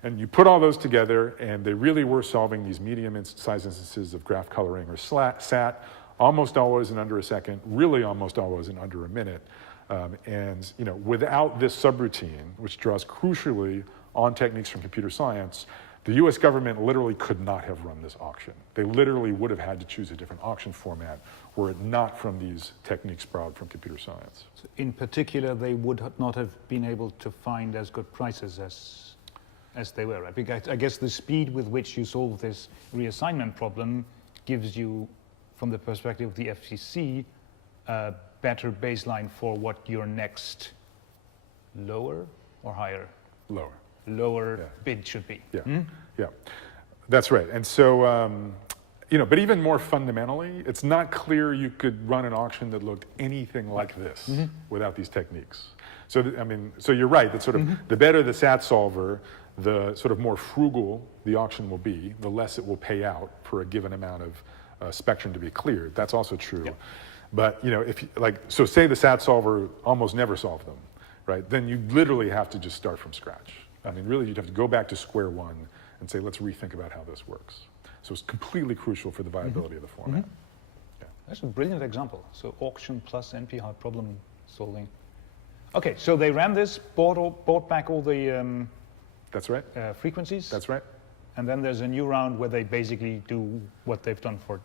And you put all those together, and they really were solving these medium-sized instances of graph coloring, or SAT, almost always in under a second, really almost always in under a minute. And without this subroutine, which draws crucially on techniques from computer science, the US government literally could not have run this auction. They literally would have had to choose a different auction format were it not from these techniques borrowed from computer science. So in particular, they would not have been able to find as good prices as they were, right? Because I guess the speed with which you solve this reassignment problem gives you, from the perspective of the FCC, a better baseline for what your next lower or higher? Lower bid should be. Yeah, that's right. And so, but even more fundamentally, it's not clear you could run an auction that looked anything like this without these techniques. So, so you're right, that sort of the better the SAT solver, the sort of more frugal the auction will be, the less it will pay out for a given amount of spectrum to be cleared. That's also true. But, if so say the SAT solver almost never solved them, right? Then you literally have to just start from scratch. Really, you'd have to go back to square one and say, let's rethink about how this works. So it's completely crucial for the viability of the format. That's a brilliant example. So auction plus NP-hard problem solving. Okay, so they ran this, bought back all the that's right. Frequencies. That's right. And then there's a new round where they basically do what they've done for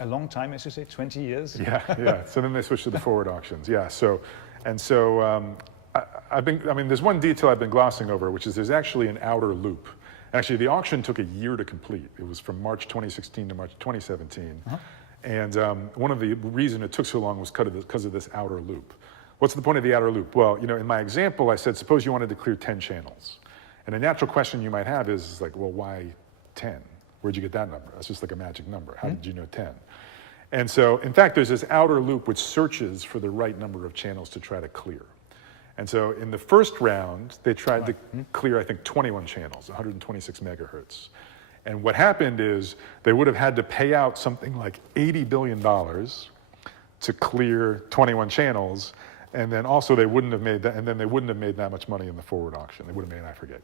a long time, as you say, 20 years. Yeah. So then they switched to the forward auctions. Yeah. So there's one detail I've been glossing over, which is there's actually an outer loop. Actually, the auction took a year to complete. It was from March 2016 to March 2017. And one of the reasons it took so long was because of this outer loop. What's the point of the outer loop? Well, in my example, I said, suppose you wanted to clear 10 channels. And a natural question you might have is well, why 10? Where'd you get that number? That's just like a magic number. How did you know 10? And so, in fact, there's this outer loop which searches for the right number of channels to try to clear. And so in the first round, they tried to clear, I think, 21 channels, 126 megahertz. And what happened is they would have had to pay out something like $80 billion to clear 21 channels, and then also they wouldn't have made that, and then they wouldn't have made that much money in the forward auction. They would have made, I forget,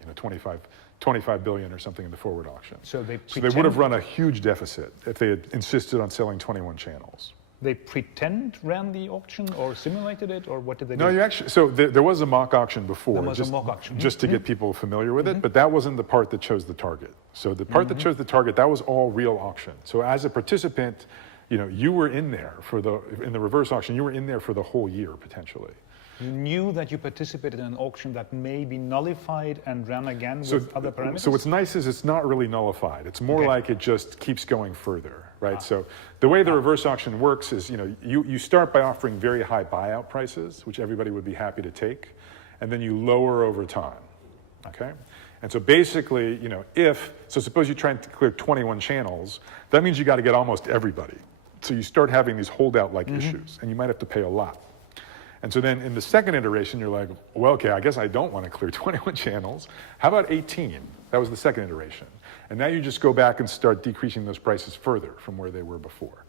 25 billion or something in the forward auction. So they would have run a huge deficit if they had insisted on selling 21 channels. They pretend ran the auction or simulated it, or what did they do? No, you actually, so there was a mock auction before. There was a mock auction. Just to get people familiar with it, but that wasn't the part that chose the target. So the part that chose the target, that was all real auction. So as a participant, you were in there in the reverse auction, you were in there for the whole year, potentially. You knew that you participated in an auction that may be nullified and ran again with other parameters? So what's nice is it's not really nullified. It's more like it just keeps going further, right? So the way the reverse auction works is, you start by offering very high buyout prices, which everybody would be happy to take, and then you lower over time, okay? And so basically, so suppose you try to clear 21 channels, that means you got to get almost everybody. So you start having these holdout-like issues, and you might have to pay a lot. And so then in the second iteration, you're like, well, okay, I guess I don't want to clear 21 channels. How about 18? That was the second iteration. And now you just go back and start decreasing those prices further from where they were before.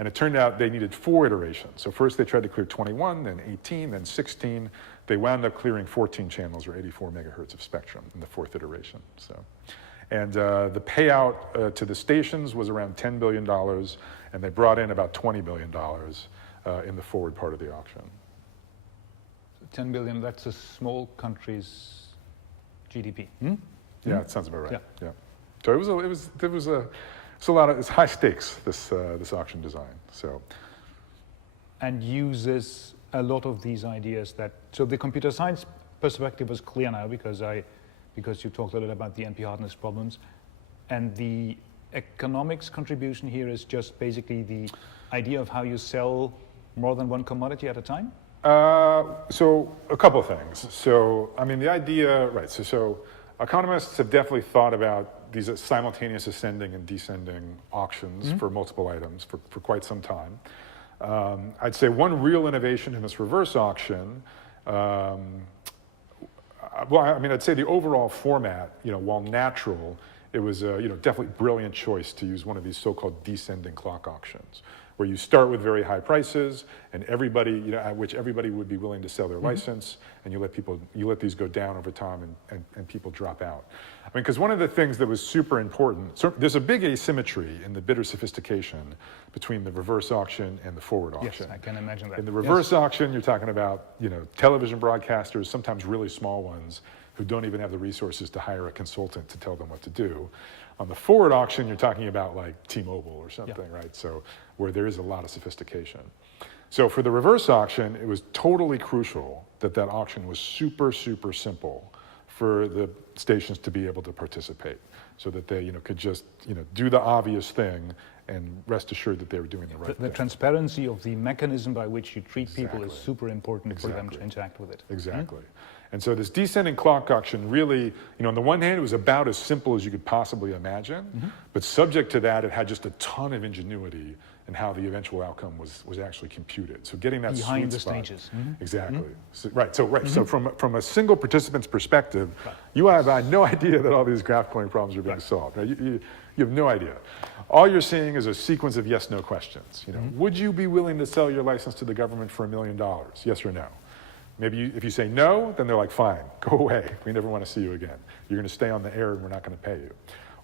And it turned out they needed 4 iterations. So first they tried to clear 21, then 18, then 16. They wound up clearing 14 channels or 84 megahertz of spectrum in the 4th iteration. And the payout to the stations was around $10 billion, and they brought in about $20 billion in the forward part of the auction. 10 billion, that's a small country's GDP. Yeah, it sounds about right. Yeah. So it was a lot of, it's high stakes, this auction design. So. And uses a lot of these ideas so the computer science perspective was clear now because you talked a little about the NP hardness problems, and the economics contribution here is just basically the idea of how you sell more than one commodity at a time? So a couple of things. So, I mean, the idea, right, so economists have definitely thought about these simultaneous ascending and descending auctions for multiple items for quite some time. I'd say one real innovation in this reverse auction, well, I mean, I'd say the overall format, while natural, it was a definitely brilliant choice to use one of these so-called descending clock auctions, where you start with very high prices, and everybody, at which everybody would be willing to sell their license, and you let these go down over time, and people drop out. I mean, because one of the things that was super important, so there's a big asymmetry in the bidder sophistication between the reverse auction and the forward auction. Yes, I can imagine that. In the reverse auction, you're talking about television broadcasters, sometimes really small ones, who don't even have the resources to hire a consultant to tell them what to do. On the forward auction, you're talking about like T-Mobile or something, right? So where there is a lot of sophistication. So for the reverse auction, it was totally crucial that that auction was super, super simple for the stations to be able to participate, so that they could just do the obvious thing and rest assured that they were doing the right thing. The transparency of the mechanism by which you treat people is super important for them to interact with it. Exactly. And so this descending clock auction really, on the one hand, it was about as simple as you could possibly imagine, but subject to that, it had just a ton of ingenuity in how the eventual outcome was actually computed. So getting that behind the sweet spot. stages. Exactly. So from a single participant's perspective, you have no idea that all these graph coding problems are being solved. Right? You have no idea. All you're seeing is a sequence of yes/no questions. Would you be willing to sell your license to the government for $1 million? Yes or no? Maybe if you say no, then they're like, fine, go away. We never want to see you again. You're going to stay on the air and we're not going to pay you.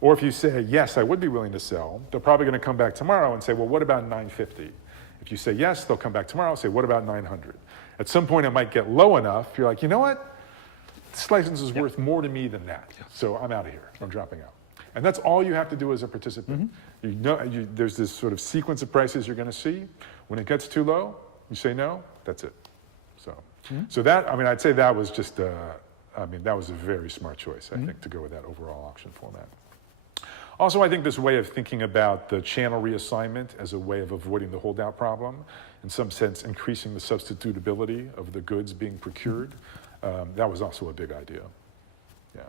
Or if you say, yes, I would be willing to sell, they're probably going to come back tomorrow and say, well, what about 950? If you say yes, they'll come back tomorrow and say, what about 900? At some point, it might get low enough. You're like, you know what? This license is worth more to me than that. So I'm out of here. I'm dropping out. And that's all you have to do as a participant. There's this sort of sequence of prices you're going to see. When it gets too low, you say no, that's it. So that, I mean, I'd say that was just, that was a very smart choice, I think, to go with that overall auction format. Also, I think this way of thinking about the channel reassignment as a way of avoiding the holdout problem, in some sense increasing the substitutability of the goods being procured, that was also a big idea. Yeah.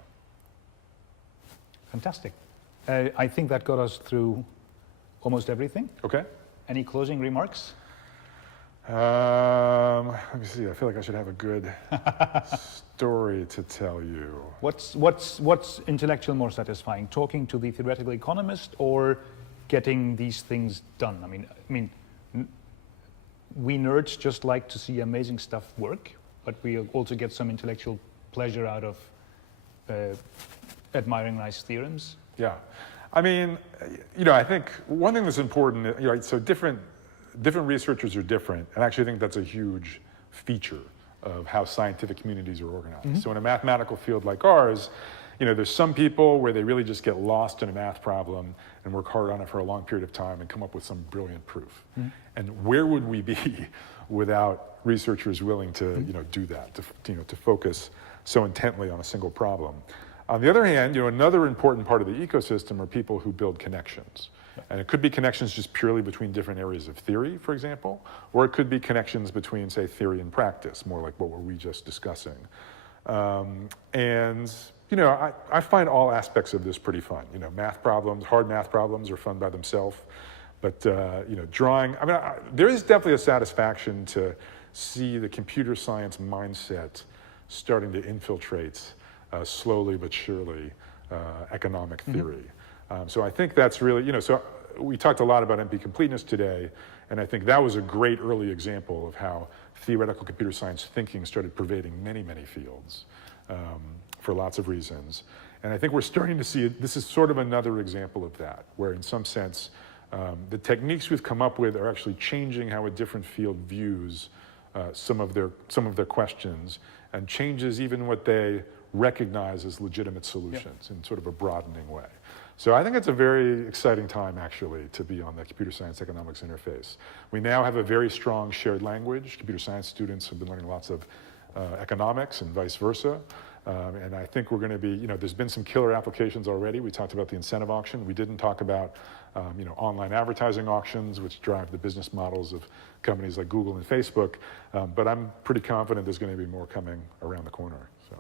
Fantastic. I think that got us through almost everything. Okay. Any closing remarks? Let me see. I feel like I should have a good story to tell you. What's intellectual more satisfying? Talking to the theoretical economist or getting these things done? I mean, we nerds just like to see amazing stuff work, but we also get some intellectual pleasure out of admiring nice theorems. Yeah. I mean, I think one thing that's important, so different researchers are different, and I actually think that's a huge feature of how scientific communities are organized. Mm-hmm. So in a mathematical field like ours, there's some people where they really just get lost in a math problem and work hard on it for a long period of time and come up with some brilliant proof. Mm-hmm. And where would we be without researchers willing to, mm-hmm. Do that, to focus so intently on a single problem? On the other hand, another important part of the ecosystem are people who build connections. And it could be connections just purely between different areas of theory, for example, or it could be connections between, say, theory and practice, more like what were we just discussing. I find all aspects of this pretty fun. Math problems, hard math problems are fun by themselves, but drawing, there is definitely a satisfaction to see the computer science mindset starting to infiltrate slowly but surely economic theory. Mm-hmm. So I think that's really, so we talked a lot about NP completeness today, and I think that was a great early example of how theoretical computer science thinking started pervading many, many fields for lots of reasons. And I think we're starting to see, this is sort of another example of that, where in some sense, the techniques we've come up with are actually changing how a different field views some of their questions, and changes even what they recognize as legitimate solutions in sort of a broadening way. So I think it's a very exciting time, actually, to be on the computer science economics interface. We now have a very strong shared language. Computer science students have been learning lots of economics and vice versa. And I think we're going to be, there's been some killer applications already. We talked about the incentive auction. We didn't talk about, online advertising auctions, which drive the business models of companies like Google and Facebook. But I'm pretty confident there's going to be more coming around the corner. So,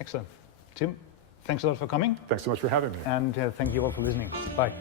excellent. Tim, thanks a lot for coming. Thanks so much for having me. And thank you all for listening. Bye.